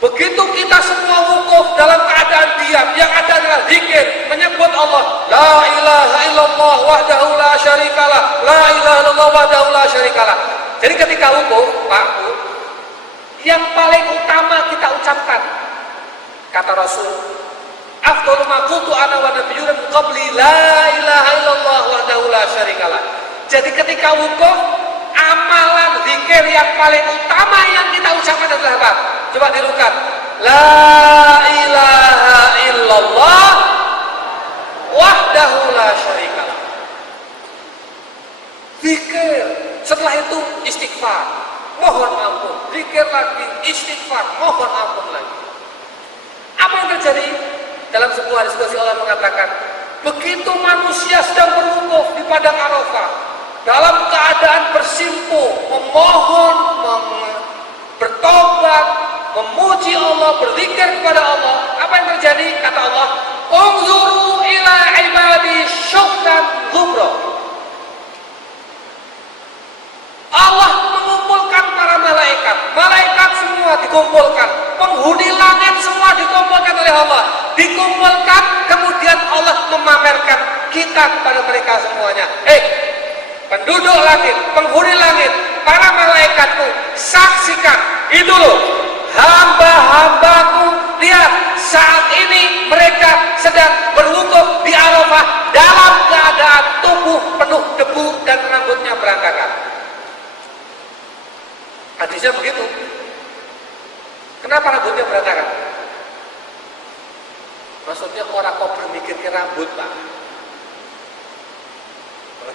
begitu kita semua wukuf dalam keadaan diam, yang ada adalah zikir, menyebut Allah, la ilaha illallah wahdahu la syarikalah, la ilaha illallah wahdahu la syarikalah. Jadi ketika wukuf, Pak, yang paling utama kita ucapkan, kata Rasul, afdhalu ma qultu ana wa nabiyyun min qabli la ilaha illallah wahdahu la syarikalah. Jadi ketika wukuf, amalan zikir yang paling utama yang kita ucapkan adalah apa? Coba tirukan. La ilaha illallah wahdahu la syarikalah. Zikir. Setelah itu istighfar, mohon ampun. Zikir lagi, istighfar, mohon ampun lagi. Apa yang terjadi? Dalam sebuah diskusi Allah mengatakan, begitu manusia sedang berwukuf di padang Arafah, dalam keadaan bersimpuh, memohon, bertobat, memuji Allah, berzikir kepada Allah, apa yang terjadi? Kata Allah, unzuru ila ibadi syuhdan ghubra. Allah mengumpulkan para malaikat, malaikat semua dikumpulkan, penghuni langit semua dikumpulkan oleh Allah, dikumpulkan, kemudian Allah memamerkan kita kepada mereka semuanya. Penduduk langit, penghuni langit, para malaikatku, saksikan, itu loh, hamba-hambaku, lihat, saat ini mereka sedang berwukuf di Arafah dalam keadaan tubuh penuh debu dan rambutnya berantakan. Hadisnya begitu. Kenapa rambutnya berantakan? Maksudnya orang kok berpikir ke rambut, Pak.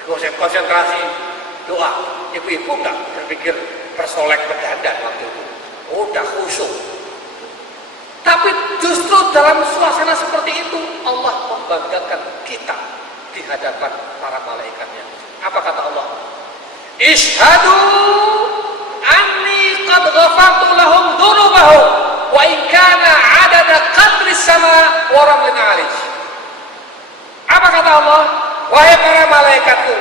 Konsentrasi doa, ibu-ibu enggak berpikir persolek berdandan waktu itu, udah khusyuk. Tapi justru dalam suasana seperti itu Allah membanggakan kita di hadapan para malaikatnya. Apa kata Allah? Ishhadu anni qad ghafartu lahum dzunubahum wa in kana 'adada qadris sama wa ramlin 'alij. Apa kata Allah? Wahai para malaikatku,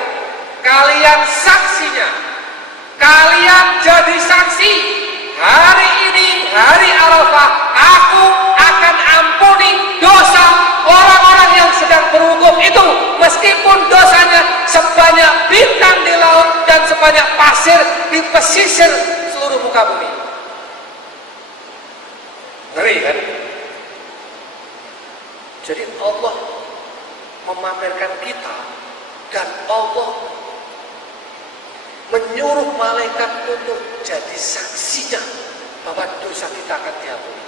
kalian saksinya, kalian jadi saksi. Hari ini, hari Arafah, aku akan ampuni dosa orang-orang yang sedang berwukuf itu, meskipun dosanya sebanyak bintang di laut dan sebanyak pasir di pesisir seluruh muka bumi. Ngeri kan? Jadi Allah memamerkan kita, dan Allah menyuruh malaikat untuk jadi saksinya bahwa dosa kita akan diampuni.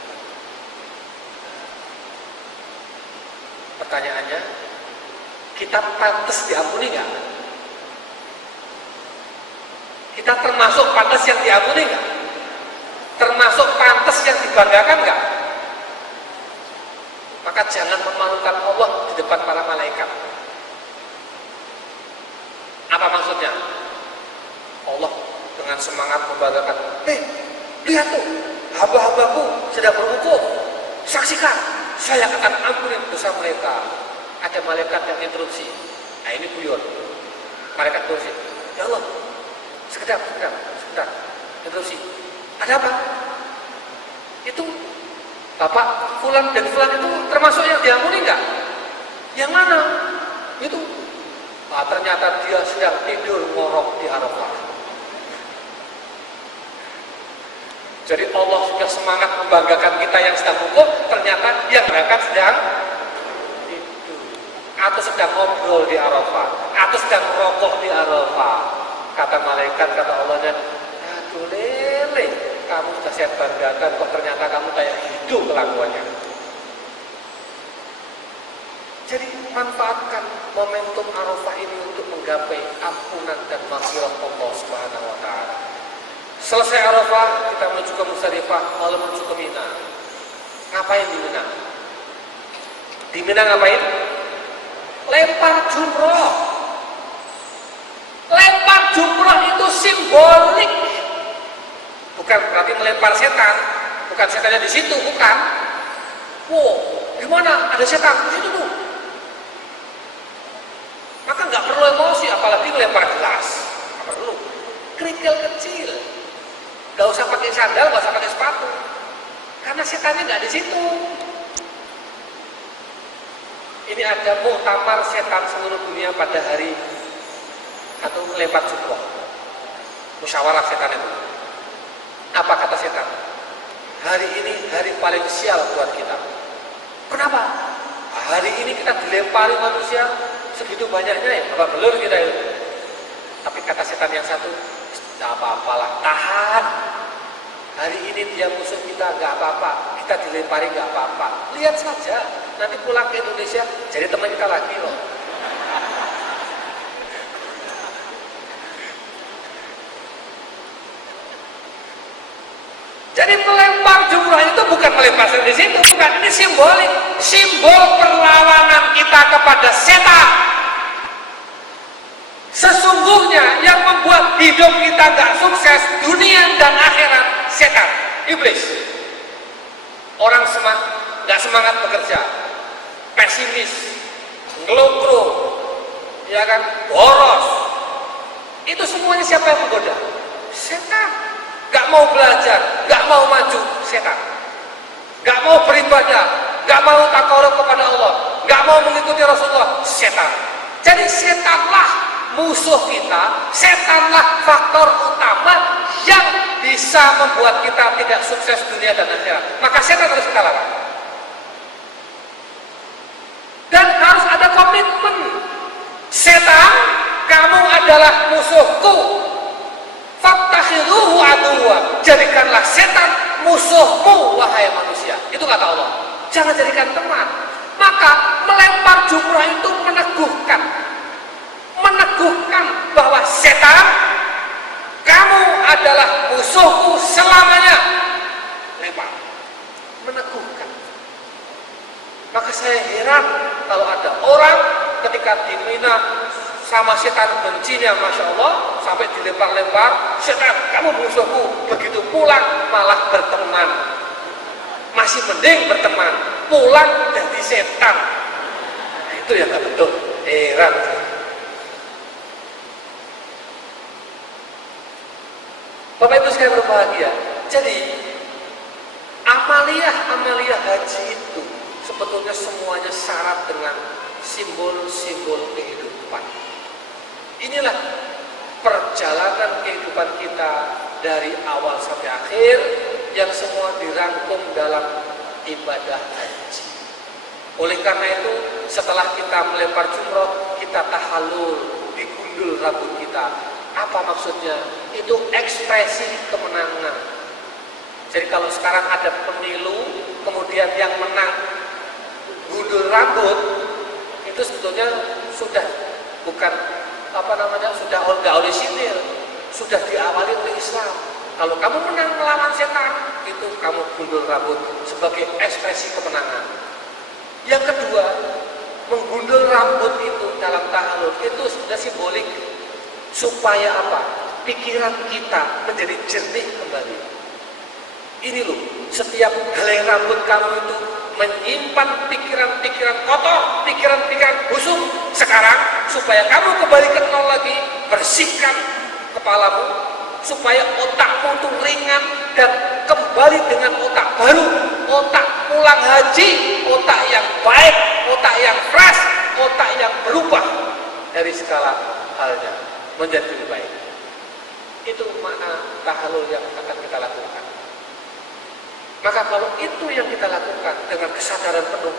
Pertanyaannya, kita pantas diampuni nggak? Kita termasuk pantas yang diampuni nggak? Termasuk pantas yang dibanggakan nggak? Maka jangan memalukan Allah di depan para malaikat. Apa maksudnya? Allah dengan semangat membanggakan, lihat tuh, hamba-hambaku sedang berwukuf, saksikan, saya akan ampuni dosa mereka. Ada malaikat yang interupsi. Nah ini guyon. Malaikat interupsi, ya Allah, sekedap, Sebentar, interupsi. Ada apa? Itu Bapak Fulan dan Fulan itu termasuk yang diampuni enggak? Yang mana? Itu. Ternyata dia sedang tidur ngorok di Arafah. Jadi Allah sudah semangat membanggakan kita yang sedang wukuf, ternyata yang berangkat sedang tidur, atau sedang ngobrol di Arafah, atau sedang merokok di Arafah. Kata malaikat, kata Allahnya, aduh lele, kamu sudah saya banggakan, kok ternyata kamu kayak hidup kelakuannya. Jadi manfaatkan momentum Arafah ini untuk menggapai ampunan dan maghfirah Allah Subhanahu wa taala. Selesai Arafah, kita menuju ke Musdalifah, lalu menuju ke Mina. Ngapain di Mina? Di Mina ngapain? Lempar jumroh. Lempar jumroh itu simbolik. Bukan berarti melempar setan. Bukan setannya di situ, bukan. Wow, gimana? Ada setan di situ tuh. Maka nggak perlu emosi, apalagi melempar gelas. Nggak perlu. Kerikil kecil. Nggak usah pakai sandal, nggak usah pakai sepatu. Karena setannya nggak di situ. Ini ada muktamar setan seluruh dunia pada hari atau melempar jumroh. Musyawarah setan itu. Apa kata setan? Hari ini hari paling sial buat kita. Kenapa? Hari ini kita dilempari manusia segitu banyaknya ya, berapa belur kita itu. Tapi kata setan yang satu, tidak apa-apalah, tahan. Hari ini dia musuh kita, nggak apa-apa. Kita dilempari nggak apa-apa. Lihat saja, nanti pulang ke Indonesia jadi teman kita lagi loh. Jadi melempar jumroh itu bukan melempar di situ, bukan, ini simbolik, simbol perlawanan kita kepada setan. Sesungguhnya yang membuat hidup kita nggak sukses dunia dan akhirat setan, iblis. Orang nggak semangat bekerja, pesimis, ngelukru, ya kan, boros. Itu semuanya siapa yang menggoda? Setan. Gak mau belajar, gak mau maju, setan. Gak mau beribadah, gak mau takarub kepada Allah, gak mau mengikuti Rasulullah, setan. Jadi setanlah musuh kita, setanlah faktor utama yang bisa membuat kita tidak sukses dunia dan akhirat. Maka setan harus kita lawan. Dan harus ada komitmen. Setan, kamu adalah musuhku. Faktakhiruhu aduwa, jadikanlah setan musuhmu wahai manusia. Itu kata Allah. Jangan jadikan teman. Maka melempar jumroh itu meneguhkan bahwa setan, kamu adalah musuhku selamanya. Lempar, meneguhkan. Maka saya heran kalau ada orang ketika di Mina sama setan bencinya, Masya Allah, sampai dilempar-lempar, setan, kamu musuhku. Begitu pulang malah berteman. Masih mending berteman, pulang jadi setan. Itu yang gak betul. Heran. Bapak Ibu sekalian berbahagia. Jadi amaliyah haji itu sebetulnya semuanya syarat dengan simbol-simbol kehidupan. Inilah perjalanan kehidupan kita dari awal sampai akhir yang semua dirangkum dalam ibadah haji. Oleh karena itu, setelah kita melempar jumroh, kita tahallul, digundul rambut kita. Apa maksudnya? Itu ekspresi kemenangan. Jadi kalau sekarang ada pemilu, kemudian yang menang gundul rambut, itu sebetulnya sudah bukan sudah nggak oleh sipil, sudah diawali oleh Islam. Kalau kamu menang melawan setan, itu kamu gundul rambut sebagai ekspresi kemenangan. Yang kedua, menggundul rambut itu dalam tahallul itu sudah simbolik supaya apa? Pikiran kita menjadi jernih kembali. Ini loh, setiap helai rambut kamu itu menyimpan pikiran-pikiran kotor, pikiran-pikiran busuk. Sekarang supaya kamu kembali ke nol lagi, bersihkan kepalamu supaya otakmu itu ringan dan kembali dengan otak baru, otak pulang haji, otak yang baik, otak yang fresh, otak yang berubah dari segala halnya menjadi lebih baik. Itu makna tahallul yang akan kita lakukan. Maka kalau itu yang kita lakukan dengan kesadaran penuh,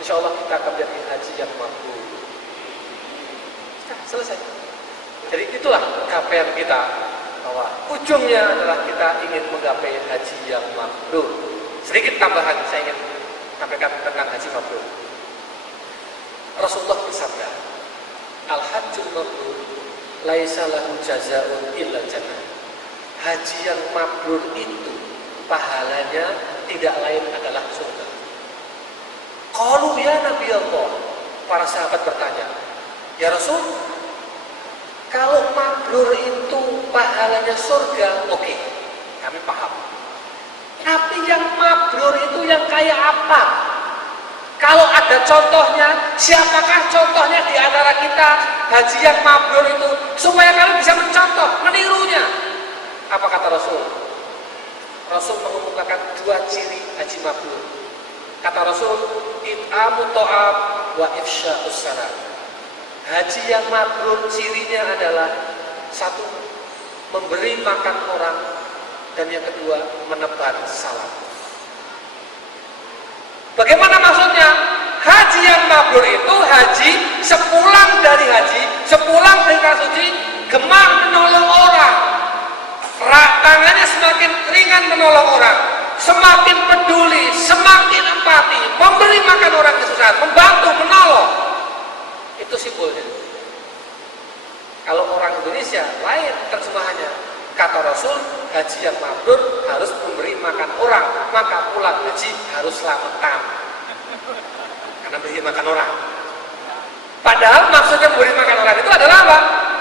insya Allah kita akan menjadi haji yang mabrur. Selesai. Jadi itulah capaian kita, bahwa ujungnya adalah kita ingin menggapai haji yang mabrur. Sedikit tambahan saya ingin sampaikan tentang haji mabrur. Rasulullah bersabda, al-hajjul mabrur laisa lahu jazaa'un illa jannah. Haji yang mabrur itu pahalanya tidak lain adalah surga. Qalu ya Nabi Allah, para sahabat bertanya, ya Rasul, kalau mabrur itu pahalanya surga, oke, kami paham. Tapi yang mabrur itu yang kayak apa? Kalau ada contohnya, siapakah contohnya di antara kita haji yang mabrur itu, supaya kami bisa mencontoh, menirunya? Apa kata Rasul? Rasul mengumumkan dua ciri haji mabrur. Kata Rasul, it'amu ta'am wa ifsya'us salam. Haji yang mabrur cirinya adalah satu, memberi makan orang, dan yang kedua, menebar salam. Bagaimana maksudnya? Haji yang mabrur itu haji sepulang dari haji, sepulang dari tanah suci, gemar menolong orang. Tangannya semakin ringan menolong orang, semakin peduli, semakin empati, memberi makan orang kesusahan, membantu, menolong. Itu simbolnya. Kalau orang Indonesia lain terjemahannya. Kata Rasul, haji yang mabrur harus memberi makan orang, maka pulang haji harus selamatan. Karena beri makan orang. Padahal maksudnya memberi makan orang itu adalah apa?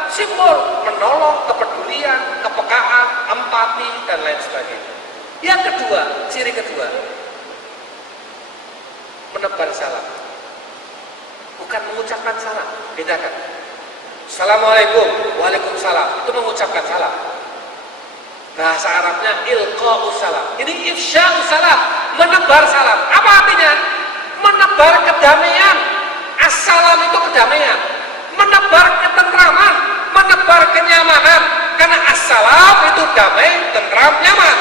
Simbol menolong, kepedulian, kepekaan, empati, dan lain sebagainya. Yang kedua, ciri kedua, menebar salam. Bukan mengucapkan salam, bedakan. Assalamualaikum, waalaikumsalam, itu mengucapkan salam. Bahasa Arabnya ilqa'us salam. Ini ifsya'us salam, menebar salam. Apa artinya? Menebar kedamaian. Assalam itu kedamaian. Menebar ketentraman, menebar kenyamanan. Karena assalam itu damai, tentram, nyaman.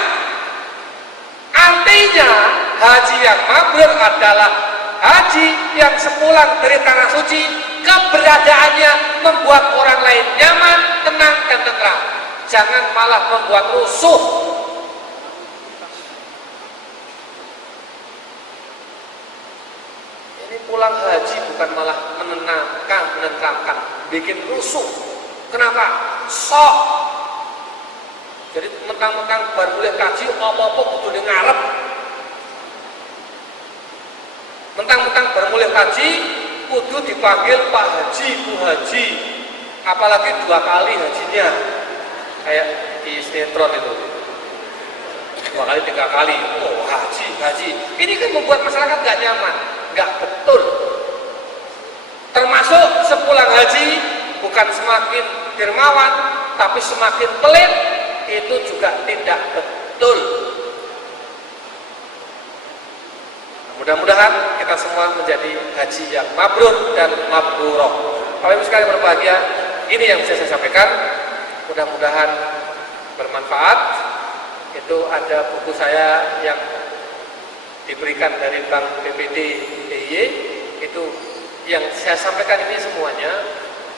Artinya haji yang mabrur adalah haji yang sepulang dari tanah suci, keberadaannya membuat orang lain nyaman, tenang, dan tentram. Jangan malah membuat rusuh. Ini pulang haji bukan malah menenangkan, menenangkan, bikin rusuh. Kenapa? Sok. Jadi mentang-mentang baru boleh kaji, apa-apa kudu ngarep. Mentang-mentang baru mulai haji, kudu dipanggil Pak Haji, Bu Haji. Apalagi 2 kali hajinya. Kayak di sinetron itu 2 kali 3 kali, oh haji. Ini kan membuat masyarakat gak nyaman, gak betul. Termasuk sepulang haji bukan semakin dermawan, tapi semakin pelit, itu juga tidak betul. Mudah-mudahan kita semua menjadi haji yang mabrur dan mabruroh. Bapak Ibu sekalian berbahagia, ini yang bisa saya sampaikan. Mudah-mudahan bermanfaat. Itu ada buku saya yang diberikan dari Bank BPD DIY. Itu yang saya sampaikan ini semuanya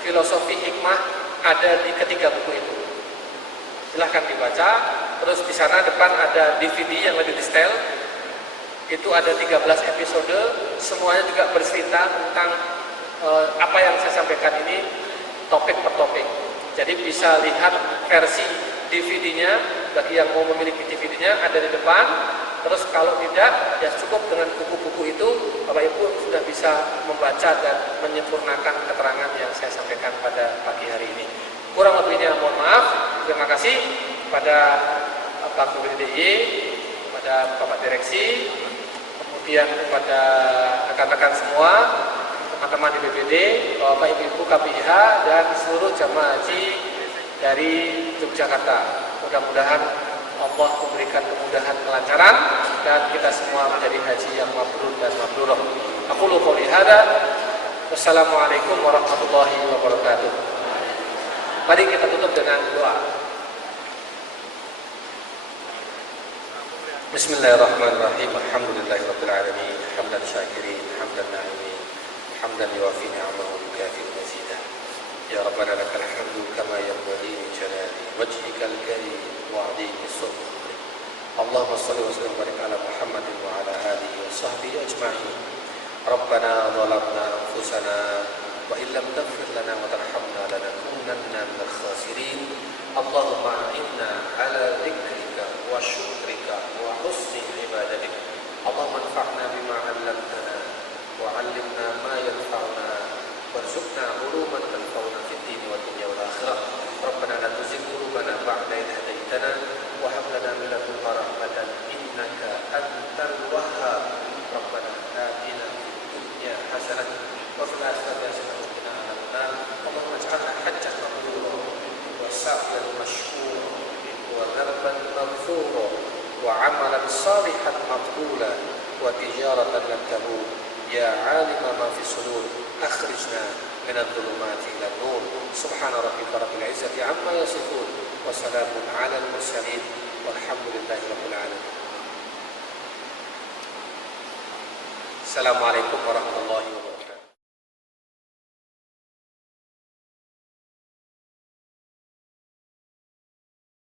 filosofi hikmah ada di ketiga buku itu. Silahkan dibaca. Terus di sana depan ada DVD yang lebih detail. Itu ada 13 episode. Semuanya juga bercerita tentang apa yang saya sampaikan ini, topik per topik. Jadi bisa lihat versi DVD-nya, bagi yang mau memiliki DVD-nya ada di depan. Terus kalau tidak, ya cukup dengan buku-buku itu, Bapak Ibu sudah bisa membaca dan menyempurnakan keterangan yang saya sampaikan pada pagi hari ini. Kurang lebihnya mohon maaf. Terima kasih kepada Bank BPD, kepada Bapak Direksi, kemudian kepada rekan-rekan semua, teman-teman di BPD, Bapak Ibu KPIH, dan seluruh jamaah haji dari Yogyakarta. Mudah-mudahan Allah memberikan kemudahan, kelancaran, dan kita semua menjadi haji yang mabrur dan mabrurah. Aqulu qouli hadza. Wassalamualaikum warahmatullahi wabarakatuh. Mari kita tutup dengan doa. Bismillahirrahmanirrahim. Alhamdulillahirabbil alamin. Hamdan syakirin, hamdan na'imin, hamdan yuwafi ni'amahu wa yukafi mazidah. Ya Rabbana lakal hamdu kama yanbaghi li jalali wajhikal karim wa 'azimi sultanik. Allahumma shalli wa sallim wa barik ala Muhammadin wa ala alihi wa sahbihi ajma'in. Rabbana zalamna anfusana wa illam taghfir lana wa tarhamna lanakunanna minal khasirin. Allahumma inna ala dzikrika wa syukrika wa husni ibadatik. Allahumma anfa'na bima 'allamtana wa 'allimna ma yanfa'una warzuqna uluman tanfa'una fid din wa dunya wal akhirah. Rabbana la tuzigh qulubana ba'da idh hadaytana wa hab lana min ladunka rahmatan innaka antal wahhab. Rabbana atina fid dunya hasanah wa fil akhirati hasanah wa qina adzabannar. Allahumma ij'alna hajjan mabrura wa sa'yan mashkura wa dhanban maghfura wa 'amalan salihan maqbula wa tijaratan lan tabur. Ya 'alima ma fi sudur akhrijna min adh-dhulumati ila an-nur. Subhana rabbika rabbil 'izzati 'amma yasifun wa salamun 'alal mursalin walhamdulillahi rabbil 'alamin. Assalamualaikum warahmatullahi wabarakatuh.